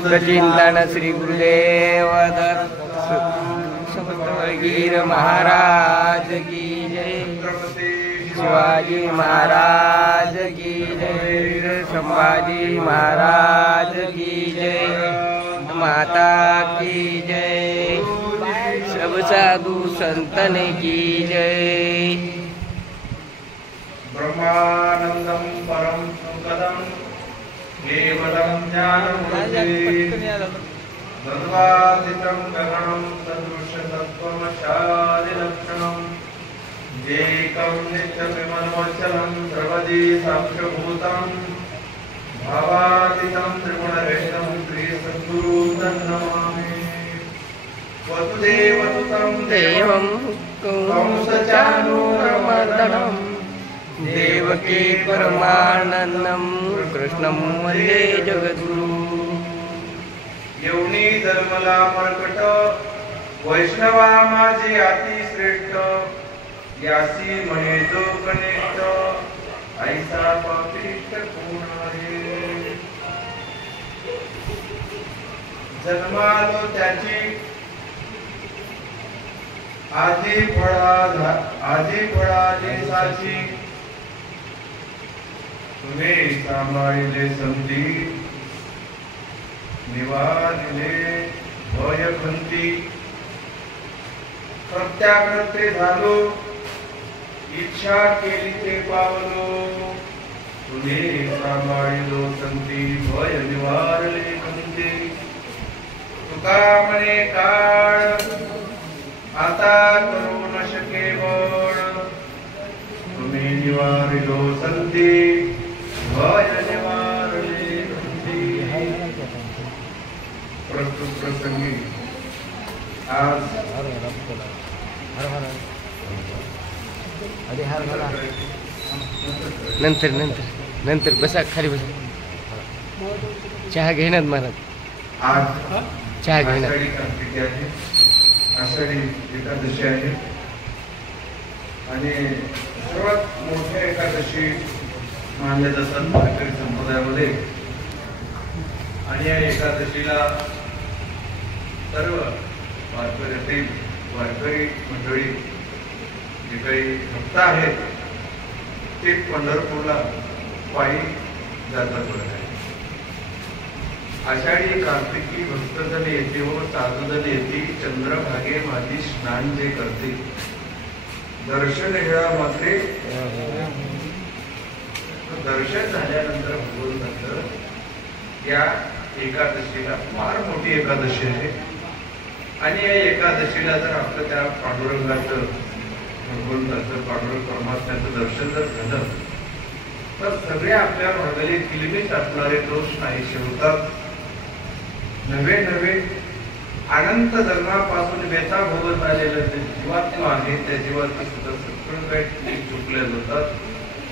चिंतन श्री गुरुदेव दत्त समस्त गिर महाराज की जय। शिवाजी महाराज की जय। संभाजी महाराज की जय। माता की जय। सब साधु संतन की जय। ब्रह्मानंदं परम सुखदं केवलं ज्ञानमूर्ति सर्वातीतं गगनं सदृशतत्त्वमशादिलक्षणं एकं नित्यविमलमचलं द्रवदी साक्षभूतं भावातीतं त्रिगुणरहितं श्रीसद्गुरुं नमामि। वसुदेवसुतं देवं कंसचाणूरमर्दनं देवकी परमानंदं कृष्णं वंदे जगद्गुरु। येऊनी धर्मला मरकट वैष्णवा माझे अति श्रेष्ठ यासी म्हणे जो कनिष्ठ ऐसा पापिष्ट कोण आहे। जन्मालो त्याची आधी फळाली साची तुम्ही सांभाळिले समधी निवारिले भयखंती प्रत्याकृते झालो इच्छा केली ते पावलो तुम्ही सांभाळिलो संती भय निवारले खंती। तुका म्हणे काळ आता करू न शके बळ तुम्ही निवारिलो संती भय निवारले खंती। प्रस्तुत प्रसंगी आज नंतर नंतर नंतर बसा खाली बसा चहा घेणार महाराज आज चहा घेणार आषाढी एकादशी आहे आणि सर्वात मोठ्या एकादशी मानल्या जातात वारकरी संप्रदायामध्ये आणि या एकादशीला सर्व वारकऱ्यातील वारकरी मंडळी जे काही भक्त आहेत ते पंढरपूरला पायी जातात बघा। आषाढी कार्तिकी भक्तजन येते व साधुजन येते चंद्रभागे माझी स्नान जे करते दर्शन हेळा मात्रे दर्शन झाल्यानंतर भगवंताचं या एकादशीला फार मोठी एकादशी आहे आणि या एकादशीला जर आपलं त्या पांडुरंगाचं भगवंताचं पांडुरंग परमात्म्याचं दर्शन जर झालं तर सगळे आपल्या भागाले किलमीत असणारे दोष नाहीसे होतात। नवे नवे अनंत जन्मापासून व्यथा भोगत आलेलं जे जीवात्मा आहे त्या जीवाचं सुद्धा सगळं काही चुकले जातात।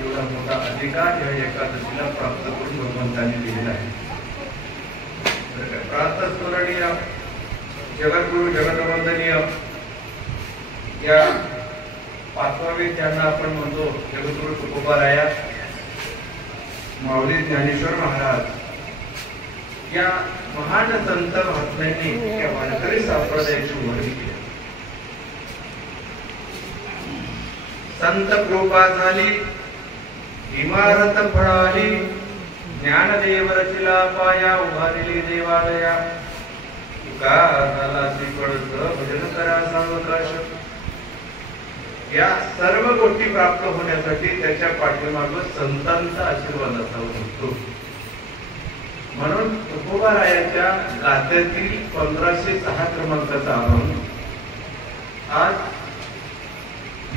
एवढा मोठा अधिकार या एकादशीला प्राप्त करून भगवंतांनी दिलेला आहे। प्रातस्मरणीय जगद्गुरु जगदवंदनीय या पाचवावे ज्यांना आपण म्हणतो जगद्गुरु तुकोबाराया माऊली ज्ञानेश्वर महाराज या महान संत महात्म्यांनी या वारकरी संप्रदायाची उभारणी केली। संत कृपा झाली इमारत फळाली ज्ञानदेव रचिला पाया उभारली देवालया तुका झाला श्रीपळस भजन करा सावकाश। या सर्व गोष्टी प्राप्त होण्यासाठी त्याच्या पाठीमागे संतांचा आशीर्वाद असावा लागतो। म्हणून तुकोबारायाच्या गाथ्यातील 1506 क्रमांकाचा अभंग आज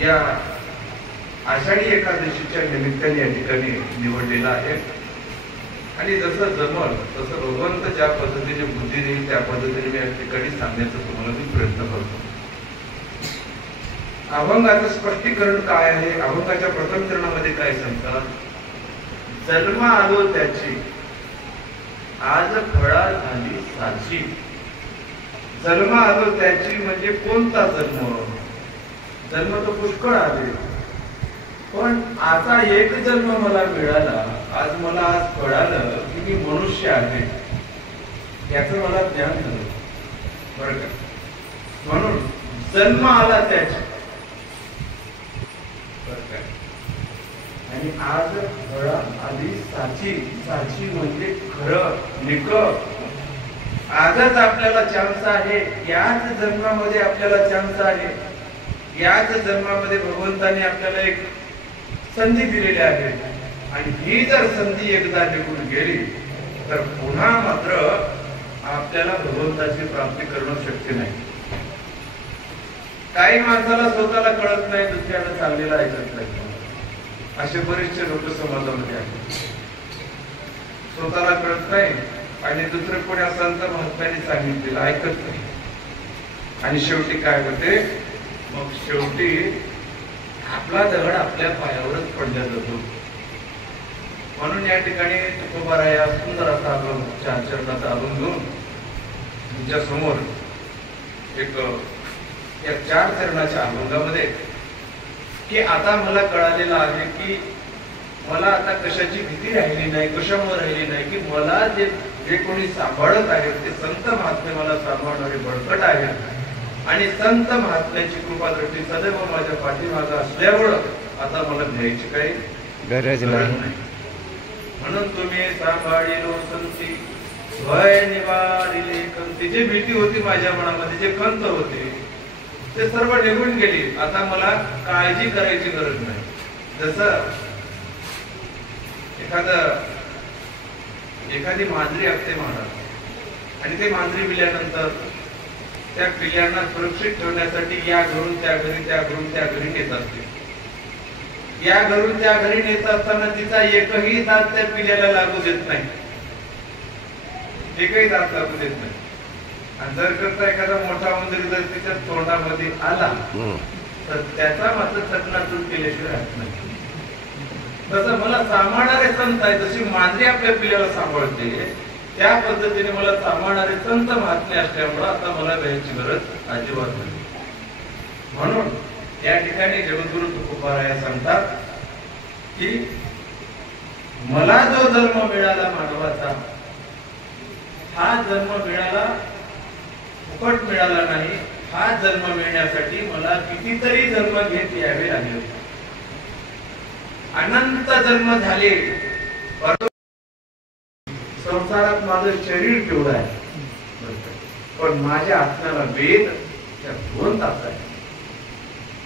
या आषाढी एकादशीच्या निमित्ताने या ठिकाणी निवडलेला आहे आणि जसं जमल तसं भगवंत ज्या पद्धतीने बुद्धी देईल त्या पद्धतीने मी या ठिकाणी सांगण्याचा तुम्हाला मी प्रयत्न करतो। अभंगाचं स्पष्टीकरण काय आहे? अभंगाच्या प्रथम चरणामध्ये काय सांगतात? जन्म आलो त्याची आज फळा झाली साची। जन्म आलो त्याची म्हणजे कोणता जन्म? जन्म तो पुष्कळ आले पण आता एक जन्म मला मिळाला, आज मला आज कळालं की मी मनुष्य आहे। याचं मला ज्ञान झालं बरं का. म्हणून जन्म आला त्याच्या बरं का. आणि आज घडा आधी साची, साची म्हणजे खरं निक. आजच आपल्याला चान्स आहे, याच जन्मामध्ये आपल्याला चान्स आहे, याच जन्मामध्ये भगवंताने आपल्याला एक संधी दिलेली आहे. आणि ही जर संधी एकदा निघून गेली तर पुन्हा मात्र आपल्याला भगवंताची प्राप्ती करणं शक्य नाही. काही माणसाला स्वतःला कळत नाही, दुसऱ्याला चाललेला ऐकत नाही, असे बरेचसे लोक समाजामध्ये आहेत. स्वतःला कळत नाही आणि दुसरं कोणी संत महात्म्याने सांगितलेलं ऐकत नाही. आणि शेवटी काय होते, मग शेवटी आपला दगड आपल्या पायावरच पडला जातो. म्हणून या ठिकाणी तुकोबाराय या सुंदर असा अभंग, चार चरणाचा अभंग घेऊन तुमच्या समोर एक या चार चरणाच्या अभंगामध्ये की आता मला कळालेलं आहे की मला आता कशाची भीती राहिली नाही, कशामुळे राहिली नाही, की मला जे कोणी सांभाळत आहेत ते संत महात्मे मला सांभाळणारे बळकट आहेत. आणि संत महात्म्याची कृपा दृष्टी सदैव माझ्या पाठीमागे असल्यामुळं आता मला घ्यायची काही गरज नाही. म्हणून तुम्ही सांभाळिलो संती भय निवारिले कंती. जी भीती होती माझ्या मनामध्ये, जे खंत होते ते सर्व निघून गेली. आता मला काळजी करायची गरज नाही. जसं एखादी मांजरी असते महाराज, आणि ते मांजरी पिल्यानंतर त्या पिल्यांना सुरक्षित ठेवण्यासाठी या घरून त्या घरी, त्या घरून त्या घरी नेत असते. या घरून त्या घरी नेत असताना तिचा एकही दात त्या पिल्याला लागू देत नाही, एकही दात लागू देत नाही. आणि जर करता एखादा मोठा उंदीर जर तिच्या तोंडामध्ये आला तर त्याचा मात्र चकनाचूर केल्याशिवाय राहत नाही. तसं मला सांभाळणारे संत आहे, जशी मांजरी आपल्या पिल्याला सांभाळते त्या पद्धतीने मला सांभाळणारे संत महात्मे असल्यामुळे आता मला घ्यायची गरज अजिबात नाही. म्हणून या ठिकाणी जगद्गुरु तुकोबाराय सांगतात की मला जो जन्म मिळाला मानवाचा, हा जन्म मिळाला फुकट मिळाला नाही. हा जन्म मिळण्यासाठी मला कितीतरी जन्म घेत यावे लागले, अनंत जन्म झाले. संसारात माझं शरीर केवढं आहे, पण माझ्या आत्म्याला वेद त्या भगवंताचा आहे.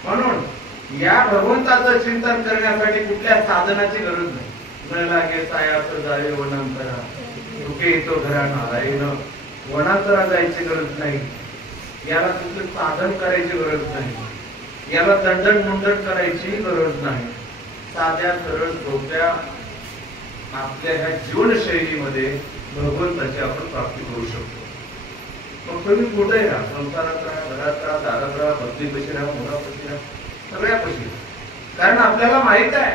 म्हणून या भगवंताचं चिंतन करण्यासाठी कुठल्या साधनाची गरज नाही. न लागे सायाचं जावे वनांतरा, धुके येतो घरा नारायण. वनांतरा जायची गरज नाही, याला कुठलं साधन करायची गरज नाही, याला दंडन मुंडन करायची गरज नाही. साध्या सरळ सोप्या आपल्या ह्या जीवनशैलीमध्ये भगवंताची आपण प्राप्ती करू शकतो. मग तुम्ही कुठेही राहा, संसारात राहा, घरात राहा, दारात राहा, बदली कशी राहा, मुलापाशी राहा, सगळ्या कशी. कारण आपल्याला माहित आहे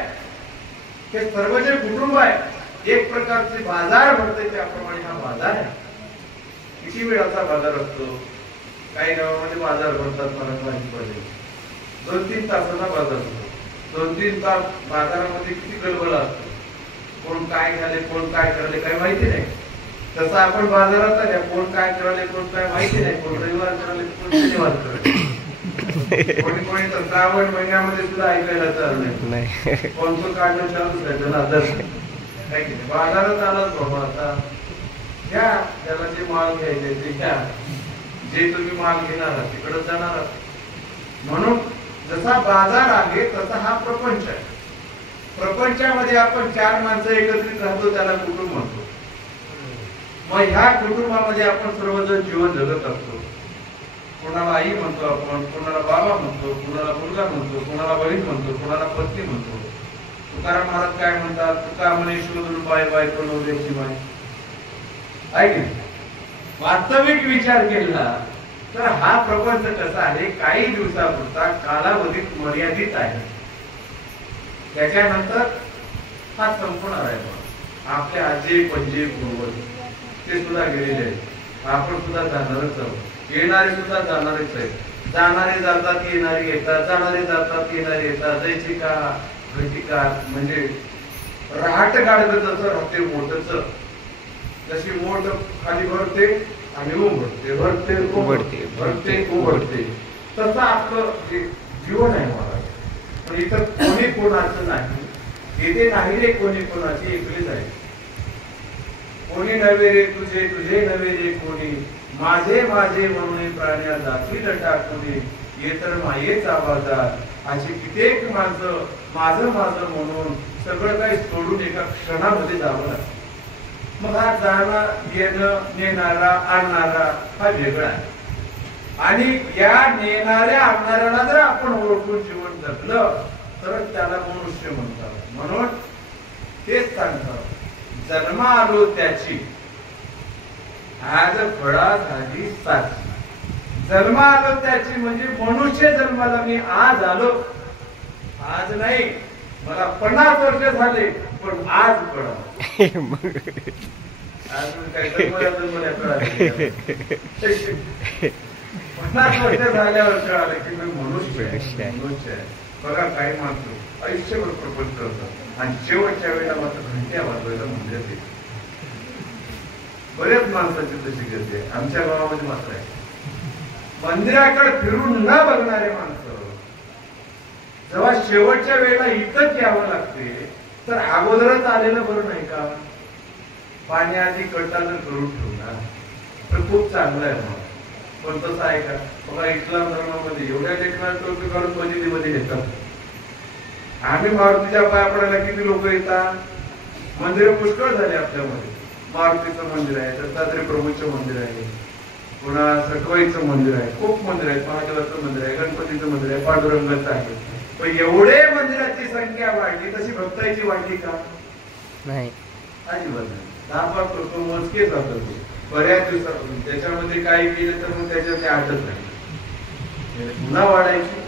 हे सर्व जे कुटुंब आहे एक प्रकारचे बाजार भरते, त्याप्रमाणे हा बाजार आहे. किती वेळाचा बाजार असतो, काही गावामध्ये बाजार भरतात, मला माहिती पडेल 2-3 तासाचा बाजार असतो. 2-3 तास बाजारामध्ये किती गडबड असतो, कोण काय झाले, कोण काय करायले काही माहिती नाही. तसं आपण बाजारात आल्या, कोण काय करायले, कोण काय माहिती नाही, कोण रविवार करायले, कोण शनिवार करायले. कोणी तर श्रावण महिन्यामध्ये सुद्धा ऐकायला चालू नाही, कोणतं काढणं चालूच आहे त्याला काय की बाजारात आलाच बाबा. आता घ्या, त्याला जे माल घ्यायचे ते घ्या, जे तुम्ही माल घेणार आहात तिकडे जाणार आहात. म्हणून जसा बाजार आहे तसा हा प्रपंच आहे. प्रपंचामध्ये आपण 4 माणसं एकत्रित राहतो, त्याला कुटुंब म्हणतो. मग ह्या कुटुंबामध्ये आपण सर्वजण जीवन जगत असतो. कोणाला आई म्हणतो आपण, कोणाला बाबा म्हणतो, कोणाला मुलगा म्हणतो, कोणाला बहीण म्हणतो, कोणाला पत्नी म्हणतो. तुकाराम महाराज काय म्हणतात, तुका म्हणे शोधून बाय बायको नवऱ्याची माय. ऐक, वास्तविक विचार केला तर हा प्रपंच कसा आहे, काही दिवसापुरता कालावधीत मर्यादित आहे. त्याच्यानंतर हा संपणार आहे. आपले आजी पणजी पूर्वज ते सुद्धा गेलेले आहेत, आपण सुद्धा जाणारच आहोत, येणारे सुद्धा जाणारेच आहेत. जाणारे जातात, येणारे येतात, जाणारे जातात, येणारे येतात. जायची का घटी का म्हणजे रहाट गाडग जसं राहते मोठच, जशी मोठ खाली भरते आणि उघडते, भरते उघडते, भरते उघडते, तसं आपलं जे जीवन आहे मला. पण इथं कोणी कोणाचं नाही, इथे नाही रे कोणी कोणाची, एकलीच आहे. कोणी नव्हे रे तुझे, तुझे नव्हे रे कोणी, माझे माझे म्हणून प्राण्या जाती टाकून ये तर मायेचा बाजार. अशी कित्येक माणसं माझं माझं म्हणून सगळं काही सोडून एका क्षणामध्ये जावं लागतं. मग हा जाणं येणं, नेणारा आणणारा हा वेगळा आहे. आणि या नेणाऱ्या आणणाऱ्याला जर आपण ओळखून जीवन जगलं तर त्याला मनुष्य म्हणतात. म्हणून तेच सांगतात, जन्मा आलो त्याची आज फळा झाली साची. जन्मा आलो त्याची म्हणजे मनुष्य जन्माला मी आज आलो. आज नाही, मला 50 वर्ष झाले, पण आज कळलं. अजून काय 50 वर्ष झाल्यावर कळालं की मी मनुष्य आहे. बघा काय मानतो, आयुष्यभर प्रपंच करतात आणि शेवटच्या वेळेला मात्र घंट्या वाजवायला मंदिरात येते. बऱ्याच माणसाची तशी गर्दी आहे आमच्या गावामध्ये मात्र आहे. मंदिराकडे फिरून न बघणारे माणसं जेव्हा शेवटच्या वेळेला इथंच यावं लागते तर अगोदरच आलेलं बरं नाही का? पाणी आधी कट्टा जर करून ठेवला तर खूप चांगलं आहे. मग पण तसं आहे का? बघा इस्लाम धर्मामध्ये एवढ्या लेखनात टोपी काढून मशिदीमध्ये येतात. आम्ही मारुतीच्या पाया पडायला किती लोक येतात. मंदिरं पुष्कळ झाले आपल्यामध्ये. मारुतीचं मंदिर आहे, दत्तात्रय प्रभूचं मंदिर आहे, पुन्हा सटवाईचं मंदिर आहे, खूप मंदिर आहेत, महादेवाचं मंदिर आहे, गणपतीचं मंदिर आहे, पांडुरंगाचं आहे. पण एवढे मंदिराची संख्या वाढली तशी भक्ताईची वाढली का? नाही, अजिबात नाही. 10-5 लोक मोजकेच जातात बऱ्याच दिवसापासून. त्याच्यामध्ये काही केलं तर मग त्याच्यात आटत नाही, पुन्हा वाढायची.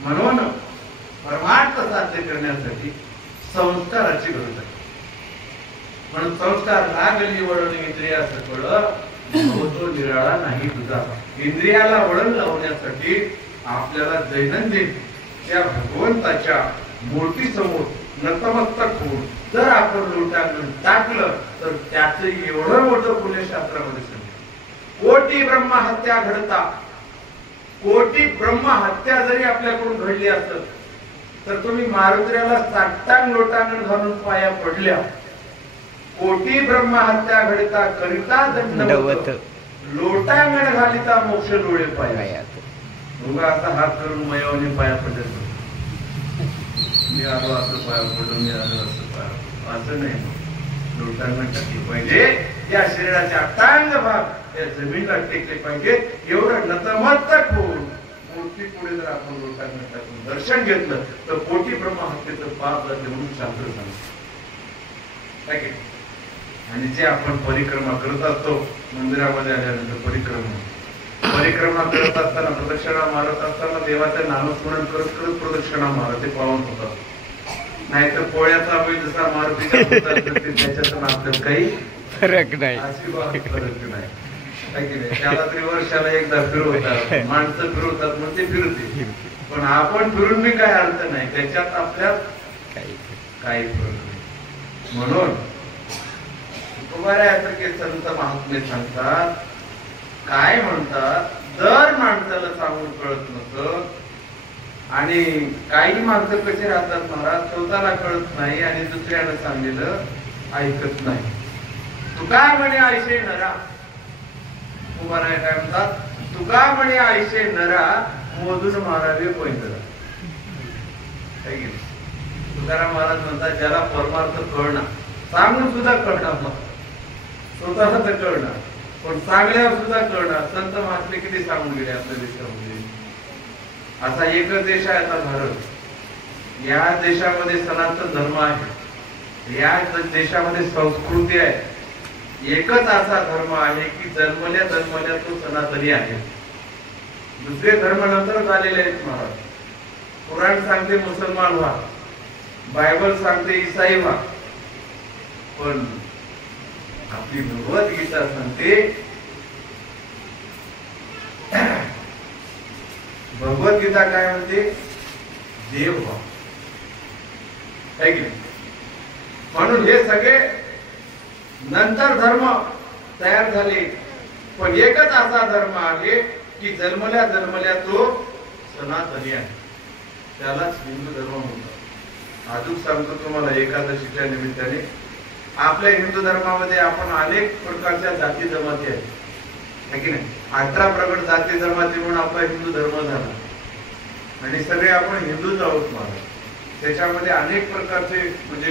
म्हणून परमार्थ साध्य करण्यासाठी संस्काराची गरज आहे. म्हणून संस्कार लागली वळण इंद्रियासकळ तो निराळा नाही तुझा. इंद्रियाला वळण लावण्यासाठी आपल्याला दैनंदिन त्या भगवंताच्या मूर्तीसमोर नतमस्तक होऊन जर आपण लोटांगण टाकलं तर त्याचं एवढं मोठं पुण्यशास्त्रामध्ये सांगितलं. कोटी ब्रह्महत्या घडता, कोटी ब्रह्महत्या जरी आपल्याकडून घडली असत तर तुम्ही मारुतीला 60 लोटांगण घालून पाया पडल्या. कोटी ब्रह्महत्या घडता करिता दंडवत, लोटांगण घालिता मोक्ष डोळे पाया. दोघा असा हात करून मयावनी पाया पडले. मी आलो असं पाया पडलो, मी आलो असं पाया, असं नाही. लोटांगण टाकले पाहिजे. या शरीराचे अटांग भाग त्या जमिनीला टेकले पाहिजे. एवढं नतमस्तक होऊन मूर्ती पुढे जर आपण लोटांगण टाकून दर्शन घेतलं तर कोटी ब्रह्महत्येचं पाप जाते म्हणून शास्त्र सांगतं. आणि जे आपण परिक्रमा करत असतो मंदिरामध्ये आल्यानंतर परिक्रमा करत असताना, प्रदक्षिणा मारत असताना देवाचं नामस्मरण करत करत प्रदक्षिणा मारत ते पावन होतात. नाहीतर पोळ्याचा वेळ जसा मारुतीच्या त्याच्यातून आपल्याला काही फरक नाही, अजिबात फरक नाही. त्याला तरी वर्षाला एकदा फिरवतात, माणसं फिरवतात मग ते फिरते. पण आपण फिरून मी काय अर्थ नाही, त्याच्यात आपल्यात काही फरक नाही. म्हणून तुकारायासारखे संत महात्मे सांगतात, काय म्हणतात, दर माणसाला सांगून कळत नसत. आणि काही माणसं कसे राहतात महाराज, स्वतःला कळत नाही आणि दुसऱ्यानं सांगलेलं ऐकत नाही. तुका म्हणे आयशे नरा, तुकाराय काय म्हणतात, तुका म्हणे आयशे नरा मोजून मारावे पैंजरा. तुकाराम महाराज म्हणतात, ज्याला परमार्थ कळणार, सांगून सुद्धा कळणार, स्वतःला तर कळणार पण सांगल्यावर सुद्धा कळणार. संत महात्मे किती सांगून गेले आपल्या देशामध्ये. असा एकच देश आहे आता भारत. या देशामध्ये सनातन धर्म आहे, या देशामध्ये संस्कृती आहे. एकच असा धर्म आहे की जन्मल्या जन्मल्या तो सनातनी आहे. दुसरे धर्म नंतर झालेले आहेत महाराज. कुराण सांगते मुसलमान व्हा, बायबल सांगते ईसाई व्हा, पण आपली भगवद्गीता सांगते, भगवद्गीता काय म्हणते, देव व्हा. आहे की नाही? म्हणून हे सगळे नंतर धर्म तयार झाले, पण एकच असा धर्म आहे की जन्मल्या जन्मल्या तो सनातनी आहे, त्यालाच हिंदू धर्म म्हणतात. अजून सांगतो तुम्हाला, एकादशीच्या निमित्ताने आपल्या हिंदू धर्मामध्ये आपण अनेक प्रकारच्या जाती जमाती आहेत, है की नाही? 18 प्रगट जाती जमाती म्हणून आपला हिंदू धर्म झाला आणि सगळे आपण हिंदूच आहोत महाराज. त्याच्यामध्ये अनेक प्रकारचे, म्हणजे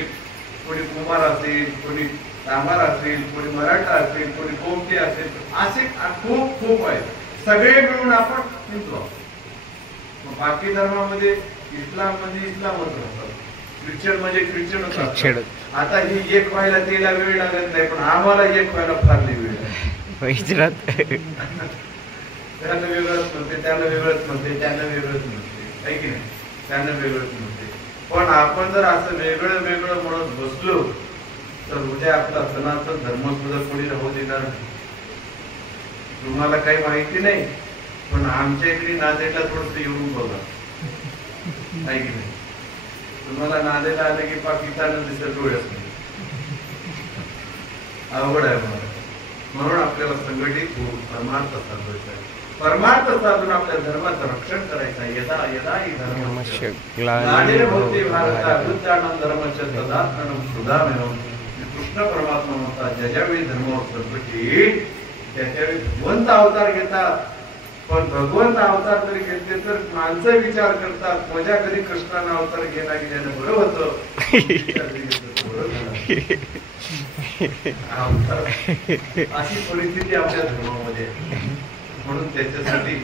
कोणी कुमार असेल, कोणी तांबार असेल, कोणी मराठा असेल, कोणी कोमटे असेल, असे खूप खूप आहेत. सगळे मिळून आपण हिंदू आहोत. बाकी धर्मामध्ये इस्लाम म्हणजे इस्लामच असतात, ख्रिश्चन म्हणजे ख्रिश्चनच असतात. आता ही एक व्हायला तिला वेळ लागत नाही, पण आम्हाला एक व्हायला फार लई वेळ लागतो. त्यानं वेगळंच म्हणते, त्यानं वेगळंच म्हणते, त्यानं वेगळंच म्हणते, आहे की नाही? त्यानं वेगळंच म्हणते. पण आपण जर असं वेगळं वेगळं म्हणत बसलो तर उद्या आपला सनातन धर्म सुद्धा कोणी राहू देणार नाही. तुम्हाला काही माहिती नाही, पण आमच्या इकडे नांदेडला थोडस येऊन बघा, आहे की नाही? तुम्हाला नांदेडला आलं की पाकिस्तान दिसत डोळ्यात नाही, अवघड आहे मला. म्हणून आपल्याला संघटित होऊन परमार्थ साधायचा आहे, परमार्थ साधून आपल्या धर्माचं रक्षण करायचं आहे. यदा यदा ही धर्मस्य ग्लानिर्भवति भारता अभ्युत्थानं धर्मस्य तदात्मनं सुधारणं. कृष्ण परमात्मा म्हणतात, ज्यावेळी धर्मावर संकट येईल त्याच्यावेळी भगवंत अवतार घेतात. पण भगवंत अवतार जरी घेतले तर माणसं विचार करतात, माझ्या घरी कृष्णानं अवतार घेणं गेल्यानं बरं होतं, अशी परिस्थिती आपल्या धर्मामध्ये आहे. म्हणून त्याच्यासाठी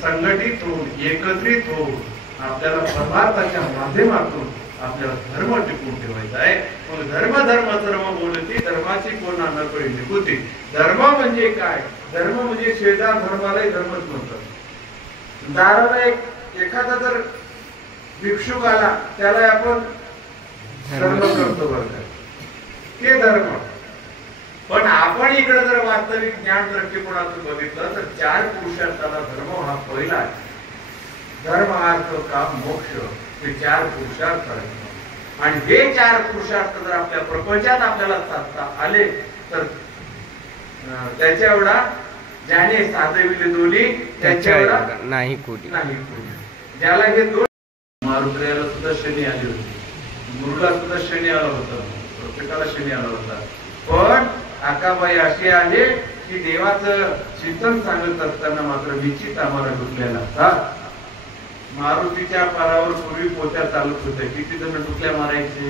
संघटित होऊन, एकत्रित होऊन आपल्याला परमार्थाच्या माध्यमातून आपल्याला धर्म टिकून ठेवायचा आहे. मग धर्म धर्म सर्व बोलती, धर्माची कोणा न कळी निघुती. धर्म म्हणजे काय? धर्म म्हणजे शेजार धर्मालाही धर्मच म्हणतात. दाराला एखादा जर भिक्षुक आला त्याला आपण धर्म करतो बरं का, ते धर्म. पण आपण इकडे जर वास्तविक ज्ञान दृष्टिकोनातून बघितलं तर 4 पुरुषार्थाला धर्म हा पहिला आहे. धर्म, अर्थ, काम, मोक्ष हे 4 पुरुषार्थ आहेत. आणि हे 4 पुरुषार्थ जर आपल्या प्रपंचात आपल्याला साधता आले तर त्याच्या एवढा ज्याने साधविले दोन्ही त्याच्या एवढा नाही कोणी. ज्याला हे 2 मारुत्र्याला सुद्धा शनी आली होती, गुरुला सुद्धा शनी आला होता, प्रत्येकाला शनी आला होता. पण आकाबाई अशी आहे की देवाचं चिंतन सांगत असताना मात्र विचित आम्हाला डुकलेला असतात. मारुतीच्या पारावर पूर्वी पोत्या चालत होत्या, किती जण डुकल्या मारायचे,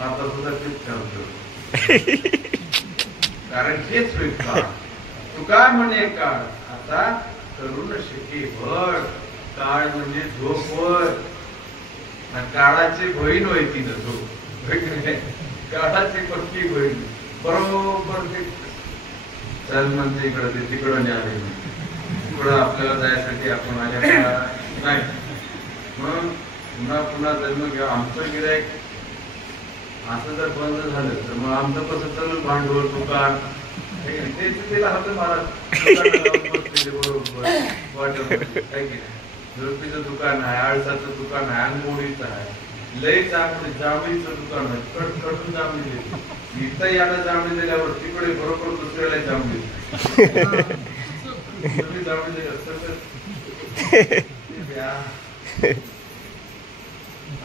आता सुद्धा तेच चालतं. कारण हेच होईल का तुका म्हणे काळ आता करून शिके भर. काळ म्हणजे झोपवर, काळाची बहीण होय ती न झोप, काळाची पक्की बहीण. बरोबर ते चल म्हणते इकडं, ते तिकडं न्याले, तिकडं आपल्याला जायसाठी आपण आल्या नाही. म्हणून पुन्हा पुन्हा जन्म घ्या. आमचं गिरायक असं जर बंद झालं तर मग आमचं कसं चालू, भांडवल दुकान तिला हात महाराज बरोबर वाटत. झोपीचं दुकान आहे, आळसाचं दुकान आहे, अंगोडीचं आहे, लय चांगलं जांभळीचं दुकान आहे, कडकडून जांभळी देते. इथं याला जांभळी दिल्यावर तिकडे बरोबर दुसऱ्याला जांभळी जांभळी दिली असतं.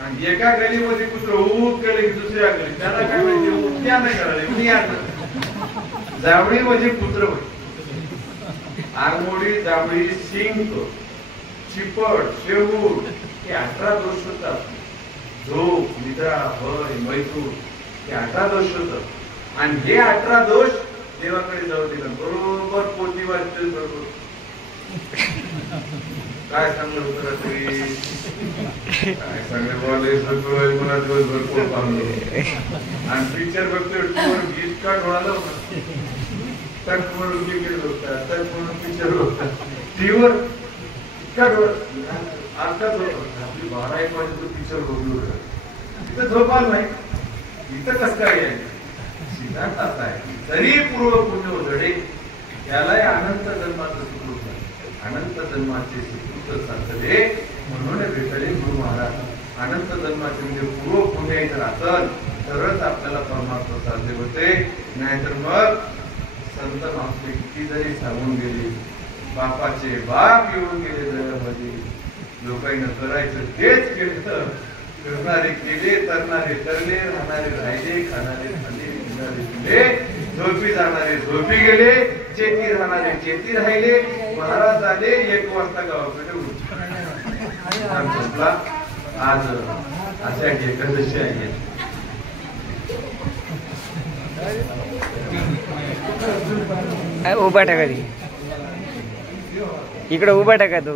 आणि एका गलीमध्ये कुत्र ऊत केलं की दुसऱ्या गली त्याला काय माहिती, उद्या नाही करायला. जांभळी म्हणजे कुत्र होय. आंगोडी, जांभळी, शिंक, चिपट, शेवूट हे 18 दोष होतात. झोप, निद्रा, भय, मैथून हे 18 दोष होतात. आणि हे 18 दोष देवाकडे जाऊ दिलं बरोबर पोटी वाचते. बरोबर काय सांगलं होतं रात्री, काय सांगलं मला दिवसभर पोट पाहलो आणि पिक्चर बघतोय गीत का ढोळाला होता, तर म्हणून क्रिकेट बघतात, तर म्हणून पिक्चर बघतात टीव्हीवर. इतका ढोळ आता आपली 12-1 वाजे तो पिक्चर बघलो तिथं झोपाल नाही. इथं कसं काय आहे सिद्धांत असा आहे, तरी पूर्व पुण्य उजडे त्यालाही अनंत जन्माचं सुकृत, अनंत जन्माचे सुकृत साधले. म्हणून भेटले गुरु महाराज. अनंत जन्माचे म्हणजे पूर्व पुण्य जर असेल तरच आपल्याला परमात्मा साध्य होते. नाहीतर मग संत महात्मे किती जरी सांगून गेले, बापाचे बाप येऊन गेले जगामध्ये, लोकांना करायचं तेच केलं, करणारे केले, तरणारे तरले, राहणारे राहिले, खाणारे खाल्ले, पिणारे पिले, झोपी जाणारे झोपी गेले, चेती राहणारे चेती राहिले. महाराज आले 1 वाजता गावाकडे झोपला. आज आषाढी एकादशी आहे. उभा टाका इकडे, उभा टाका तो.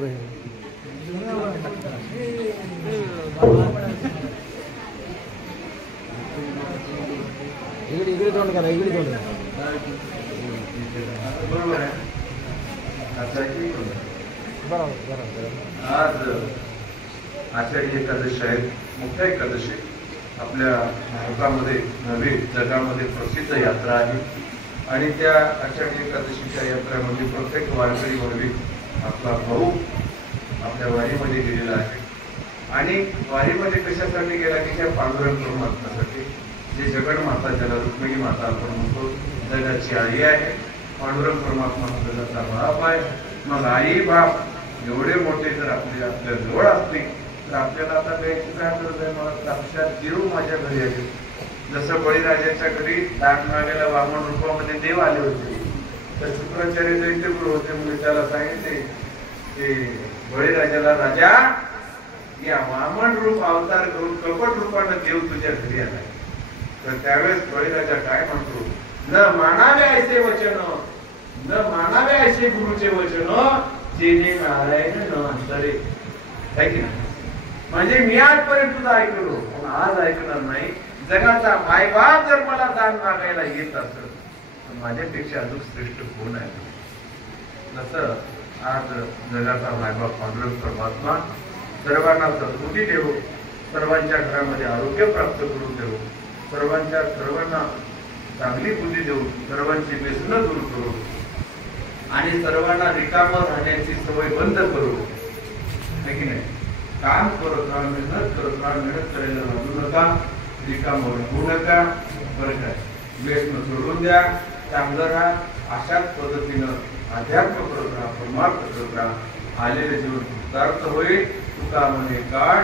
इकडे तोंड करा, इकडे तोंड. बरोबर आहे. आज आषाढी एकादशी आहे, मोठ्या एकादशी. आपल्या भारतामध्ये नव्हे जगामध्ये प्रसिद्ध यात्रा आहे. आणि त्या आषाढी एकादशीच्या यात्रामध्ये प्रत्येक वारकरी वर्गी आपला भाऊ आपल्या वारीमध्ये गेलेला आहे. आणि वारीमध्ये कशासाठी गेला की त्या पांडुरंग परमात्म्यासाठी, जे जगन्माता ज्याला रुक्मिणी माता आपण म्हणतो, जगाची आई आहे. पांडुरंग परमात्मा जगाचा बाप आहे. मग आई बाप एवढे मोठे जर आपल्या जवळ असते तर आपल्याला आता द्यायची काय गरज आहे. मला साक्षात देव माझ्या घरी आले. जसं बळीराजाच्या घरी दान मागायला वामन रूपामध्ये देव आले होते, तर शुक्राचार्य दैत्यगुरु होते म्हणजे त्याला सांगितले की बळीराजाला, राजा या वामन रूप अवतार करून कपट रूपानं देव तुझ्या घरी आलाय. तर त्यावेळेस बळीराजा काय म्हणतो, न मानावे ऐसे वचन, न मानावे ऐसे गुरुचे वचन, जेणे नारायण न अंतरे. आहे की नाही? म्हणजे मी आजपर्यंत तुझं ऐकलो पण आज ऐकणार नाही. जगाचा मायबाप जर मला दान मागायला येत असेल तर माझ्यापेक्षा अजून श्रेष्ठ कोण आहे. जसं आज जगाचा मायबाप पांडुरंग परमात्मा सर्वांना सद्बुद्धी देवो, सर्वांच्या घरामध्ये आरोग्य प्राप्त करून देवो, सर्वांना चांगली बुद्धी देऊ, सर्वांची व्यसनं दूर करू आणि सर्वांना रिकामं राहण्याची सवय बंद करू. है की नाही? काम करत राहा, मेहनत करत राहा, मेहनत करायला लागू नका, रिकामं होऊ नका. बरं काय? व्यसन सोडून द्या, चांगलं राहा. अशाच पद्धतीनं अध्यात्म करत राहा, परमार्थ करत राहा. आलेले जीवन कृतार्थ होईल. तुका म्हणे काढ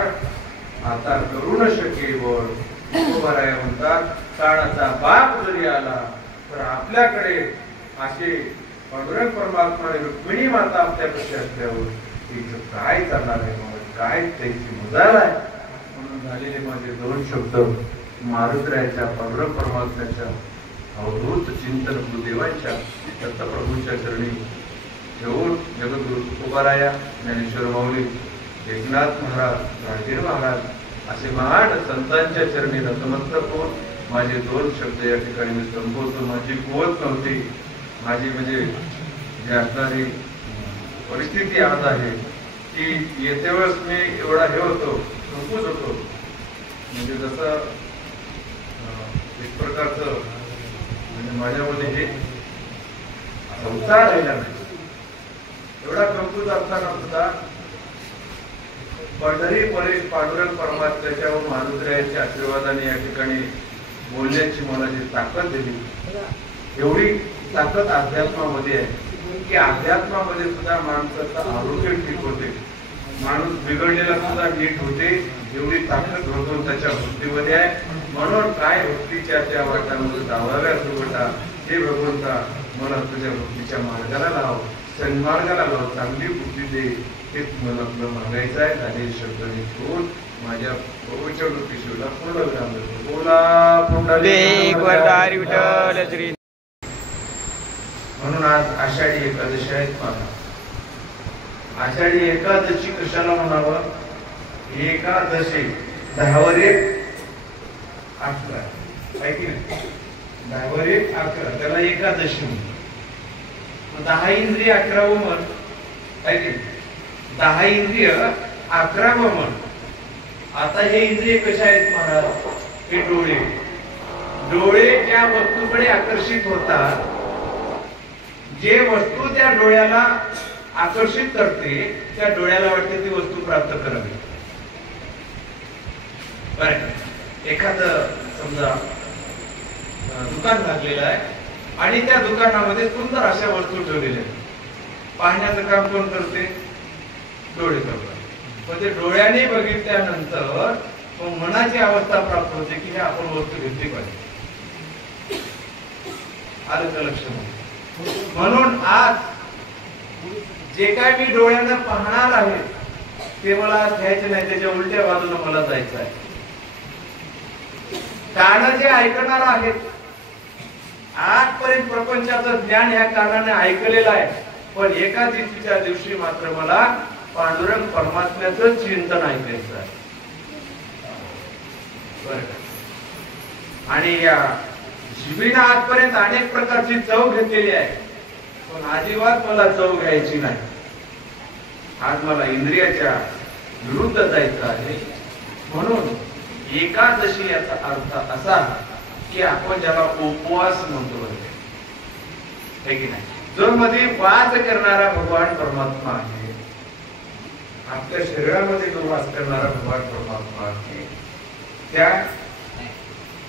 आता करू न शके वळ. तुकोबाराया म्हणतात, काळाचा बाप जरी आला तर आपल्याकडे असे पांडुरंग परमात्मा रुक्मिणी माता आपल्यापाशी असल्यावर तिचं काय चालणार आहे, काय त्याची मजाल आहे. म्हणून झालेले माझे 2 शब्द मारुतरायाच्या, पांडुरंग परमात्म्याच्या अवधूत चिंतन गुरुदेवांच्या दत्तप्रभूंच्या चरणी ठेवून जगद्गुरु तुकोबाराया, ज्ञानेश्वर माऊली, एकनाथ महाराज, राजगीर महाराज असे महान संतांच्या चरणी नतमस्तक होऊन माझे 2 शब्द या ठिकाणी मी संबोधतो. माझी कुवत नव्हती, माझी म्हणजे जी असणारी परिस्थिती आज आहे की येत्या वेळेस मी एवढा हे होतो, संकोच होतो. म्हणजे जसं एक प्रकारचं म्हणजे माझ्यामध्ये हे उत्साह राहिला नाही. एवढा कंपूज असताना सुद्धा पंढरी परेश पांडुरंग परमात्म्याच्या व मारुतरायाच्या आशीर्वादाने या ठिकाणी बोलण्याची मला जी ताकद दिली, एवढी ताकद अध्यात्मामध्ये आहे की अध्यात्मामध्ये सुद्धा माणसाचं आरोग्य ठीक होते, माणूस बिघडलेला सुद्धा नीट होते. एवढी ताकद भगवंत त्याच्या भक्तीमध्ये आहे. म्हणून काय भक्तीच्या त्या वाटामध्ये धावाव्या सुरुवाता, हे भगवंता मला तुझ्या भक्तीच्या मार्गाला लाव, सन्मार्गाला लाव, चांगली बुद्धी दे. हेच मला तुला मागायचं आहे. झाले शब्द निघून माझ्या प्रभूच्या वृत्तीशिवला पूर्ण विराम देतो. बोला पुंडलिक वरदारी विठ्ठल श्री. म्हणून आज आषाढी एकादशी आहे. आषाढी एकादशी कशाला म्हणावं? एकादशी 10 वर 1 11 आहे की नाही? 10 वर 1 11 त्याला एकादशी म्हणतात. 10 इंद्रिय 11वं मन आहे की 10 इंद्रिय 11वं मन. आता हे इंद्रिय कशा आहेत महाराज? हे डोळे. डोळे ज्या वस्तूकडे आकर्षित होतात, जे वस्तू त्या डोळ्याला आकर्षित करते, त्या डोळ्याला वाटते ती वस्तू प्राप्त करावी. एखादं समजा दुकान लागलेलं आहे आणि त्या दुकानामध्ये सुंदर अशा वस्तू ठेवलेल्या आहेत. पाहण्याचं काम कोण करते? डोळे करतात. पण ते डोळ्याने बघितल्यानंतर मग मनाची अवस्था प्राप्त होते की हे आपण वस्तू घेतली पाहिजे. आलं का लक्षात? म्हणून आज जे काय मी डोळ्यानं पाहणार आहे ते मला घ्यायचे नाही, त्याच्या उलट्या बाजूला मला जायचं आहे. कान जे ऐकणार आहेत, आजपर्यंत प्रपंचाचं ज्ञान ह्या कानाने ऐकलेलं आहे, पण एकादशीच्या दिवशी मात्र मला पांडुरंग परमात्म्याचं चिंतन ऐकायचं आहे. आणि या जीवीनं आजपर्यंत अनेक प्रकारची चव घेतलेली आहे, पण अजिबात मला चव घ्यायची नाही. आज मला इंद्रियाच्या विरुद्ध जायचं आहे. म्हणून एकादशी याचा अर्थ असा की आपण ज्याला उपवास म्हणतो आहे की नाही, जो मध्ये वास करणारा भगवान परमात्मा आहे, आपल्या शरीरामध्ये जो वास करणारा भगवान परमात्मा आहे, त्या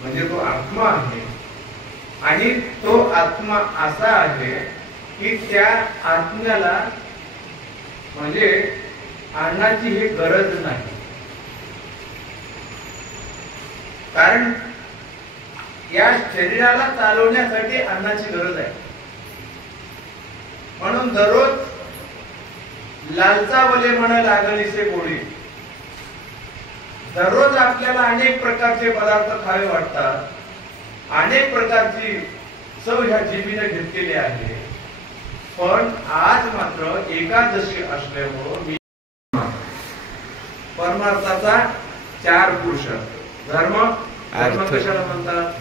म्हणजे तो आत्मा आहे. आणि तो आत्मा असा आहे की त्या आत्म्याला म्हणजे अन्नाची ही गरज नाही. कारण या शरीराला चालवण्यासाठी अन्नाची गरज आहे. म्हणून दररोज लालचावले म्हण लागलीसे गोडी. दररोज आपल्याला अनेक प्रकारचे पदार्थ खावे वाटतात, अनेक प्रकारची चव ह्या जीभीने घेतलेली आहे. पण आज मात्र एकादशी असल्यामुळं मी परमार्थाचा 4 पुरुषार्थ धर्म कशाला म्हणतात?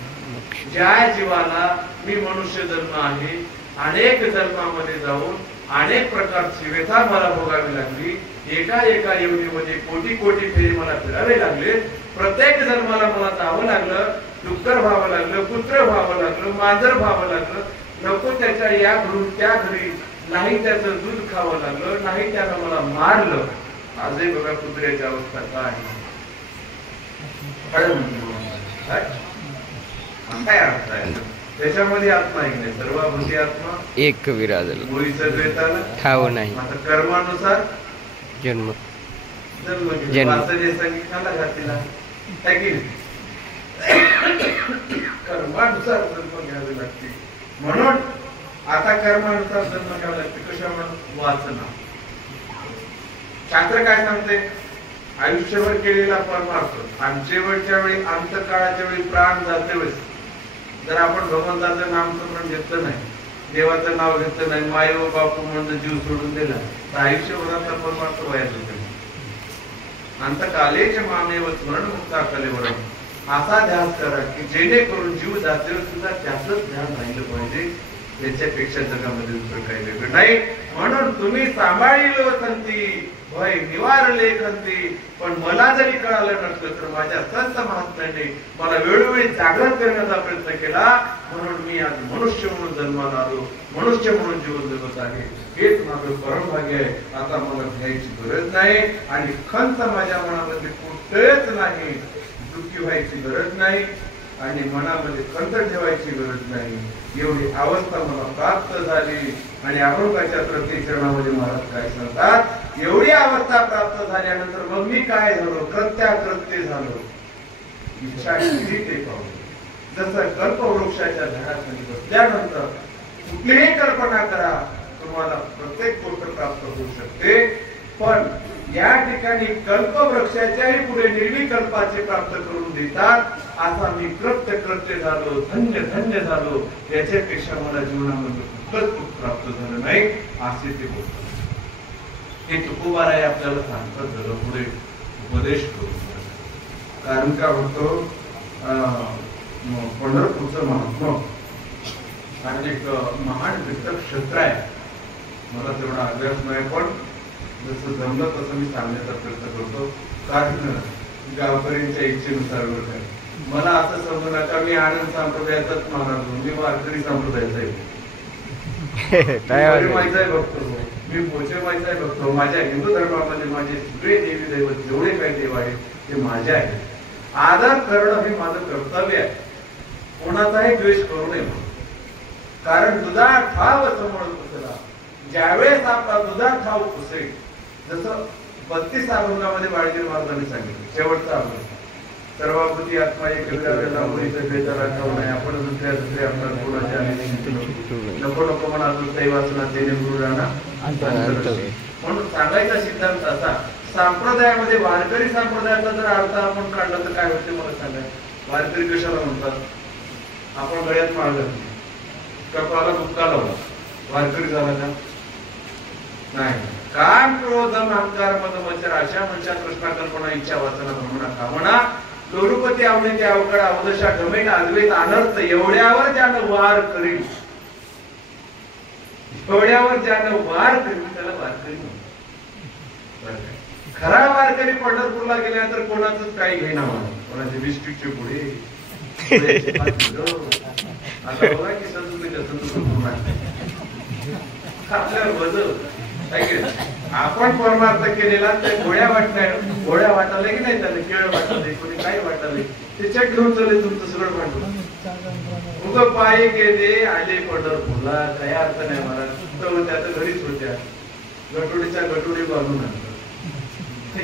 ज्या जीवाला मी मनुष्य जन्म आहे, अनेक जन्मामध्ये जाऊन अनेक प्रकारची व्यथा मला भोगावी लागली, एका योनीमध्ये कोटी कोटी फेरी मला फिरावे लागले, प्रत्येक जन्माला मला जावं लागलं, डुक्कर व्हावं लागलं, कुत्र व्हावं लागलं, मांजर व्हावं लागलं, नको त्याच्या या घरून त्या घरी, नाही त्याचं दूध खावं लागलं, नाही त्यानं मला मारलं. आजही बघा कुत्र्याची अवस्था काय काय अर्थ आहे? त्याच्यामध्ये आत्मा एक नाही, सर्वभूती आत्मा एक विराजल मुळी सद्वेताला ठाव नाही. आता कर्मानुसार जन्म सांगितला घातलेला कर्मानुसार जन्म घ्यावे लागते. म्हणून आता कर्मानुसार जन्म घ्यावा लागते. कशामुळे? वाचना. शास्त्र काय सांगते? आयुष्यभर केलेला परमार्थ आणि शेवटच्या वेळी, अंतकाळाच्या वेळी, प्राण जाते वेळेस जर आपण भगवंताचं नामस्मरण घेतलं नाही, देवाचं नाव घेतलं नाही, माय व बापू म्हणून जीव सोडून दिला, तर आयुष्यभराचा परमार्थ वाया जातो. अंतकालेच मामेव स्मरण मुक्ता कलेवर असा ध्यास करा की जेणेकरून जीव जाते सुद्धा त्याचंच ध्यान राहिलं पाहिजे, त्याच्यापेक्षा जगामध्ये दुसरं काही वेगळं नाही. म्हणून तुम्ही सांभाळिलो संती भय निवारले खंती. पण मला जरी कळालं नसतं तर माझ्या संत महात्म्याने मला वेळोवेळी जागृत करण्याचा प्रयत्न केला. म्हणून मी आज मनुष्य म्हणून जन्माला आलो, मनुष्य म्हणून जीवन जगत आहे. हेच माझं परमभाग्य आहे. आता मला घ्यायची गरज नाही आणि खंत माझ्या मनामध्ये कुठेच नाही, दुःखी व्हायची गरज नाही आणि मनामध्ये खंत ठेवायची गरज नाही. एवढी अवस्था मला प्राप्त झाली. आणि अभंगाच्या प्रत्येक चरणामध्ये महाराज काय सांगतात? एवढी अवस्था प्राप्त झाल्यानंतर मग मी काय झालो? कृत्याकृत्य झालो. इच्छा केली ते पाहू. जसं कल्पवृक्षाच्या झाडाखाली बसल्यानंतर कुठलीही कल्पना करा, तुम्हाला प्रत्येक गोष्ट प्राप्त होऊ शकते. पण या ठिकाणी कल्पवृक्षाच्याही पुढे निर्विकल्पाचे प्राप्त करून देतात. असा मी कृत्य झालो, धन्य धन्य झालो. याच्यापेक्षा मला जीवनामध्ये कुठलंच सुख प्राप्त झालं नाही, असे ते बोलतात. हे तुकोबाराय आपल्याला सांगतात जरा पुढे उपदेश करून. कारण का होतो, पंढरपूरचं महात्मा आणि एक महान वित्तक क्षेत्र आहे. मला तेवढा अभ्यास नाही, पण जसं जमलं तसं मी सांगण्याचा प्रयत्न करतो. कारण गावकऱ्यांच्या इच्छेनुसार आहे. मला असं समजू नका मी आनंद संप्रदायाचाच महाराज, मी वारकरी संप्रदायाचा आहे. माहिती आहे बघतो, मी पोचे माहिती आहे बघतो. माझ्या हिंदू धर्मामध्ये माझे सगळे देवी दैवत जेवढे काही देव आहेत ते माझे आहेत. आदर करणं हे माझं कर्तव्य आहे. कोणाचाही द्वेष करू नये म्हणून. कारण दुधा ठाव समोर पुसला. ज्यावेळेस आपला दुधा ठाव पुसेल, जसं 32 अभंगामध्ये बाळजी महाराजांनी सांगितलं शेवटचा अभंग, सर्वाभूती आत्मा एक लांबोळीचं भेदाला ठाव नाही, आपण दुसऱ्या आपल्या कोणाच्या नको नको म्हणा दुसऱ्याही वाचना ते निवडून राहणार. म्हणून सांगायचा सिद्धांत असा, संप्रदायामध्ये वारकरी संप्रदायाचा जर अर्थ आपण काढला तर काय होते मला सांगा. वारकरी कशाला म्हणतात? आपण गळ्यात माळ घातली, कपाला बुक्का लावला, वारकरी झाला का? नाही. काम क्रोध अहंकार मद मत्सर अशा मनुष्या कृष्णा कल्पना इच्छा वासना भ्रमणा कामना लोरुपती आवडे ते अवकड अवदशा गमेन अद्वैत अनर्थ एवढ्यावर ज्यानं वार करील, एवढ्यावर ज्यानं वार करील त्याला वारकरी म्हणतात. खरा वारकरी पंढरपूरला गेल्यानंतर कोणाचंच काही घेणं म्हणून, कोणाचे बिस्किटचे पुढे आता बघा की आपल्यावर बदल. आपण परमार्थ केलेला त्या गोळ्या वाटल्या, गोळ्या वाटायला की नाही, त्याला केळ वाटले, कोणी काय वाटले, त्याच्या घेऊन चले तुमचं सगळं वाटलं. उग पायी गेले आले पंढरपूरला, काही अर्थ नाही मला. होत्या तर घरीच होत्या, गटोडीच्या गटोडी बांधून आणतात.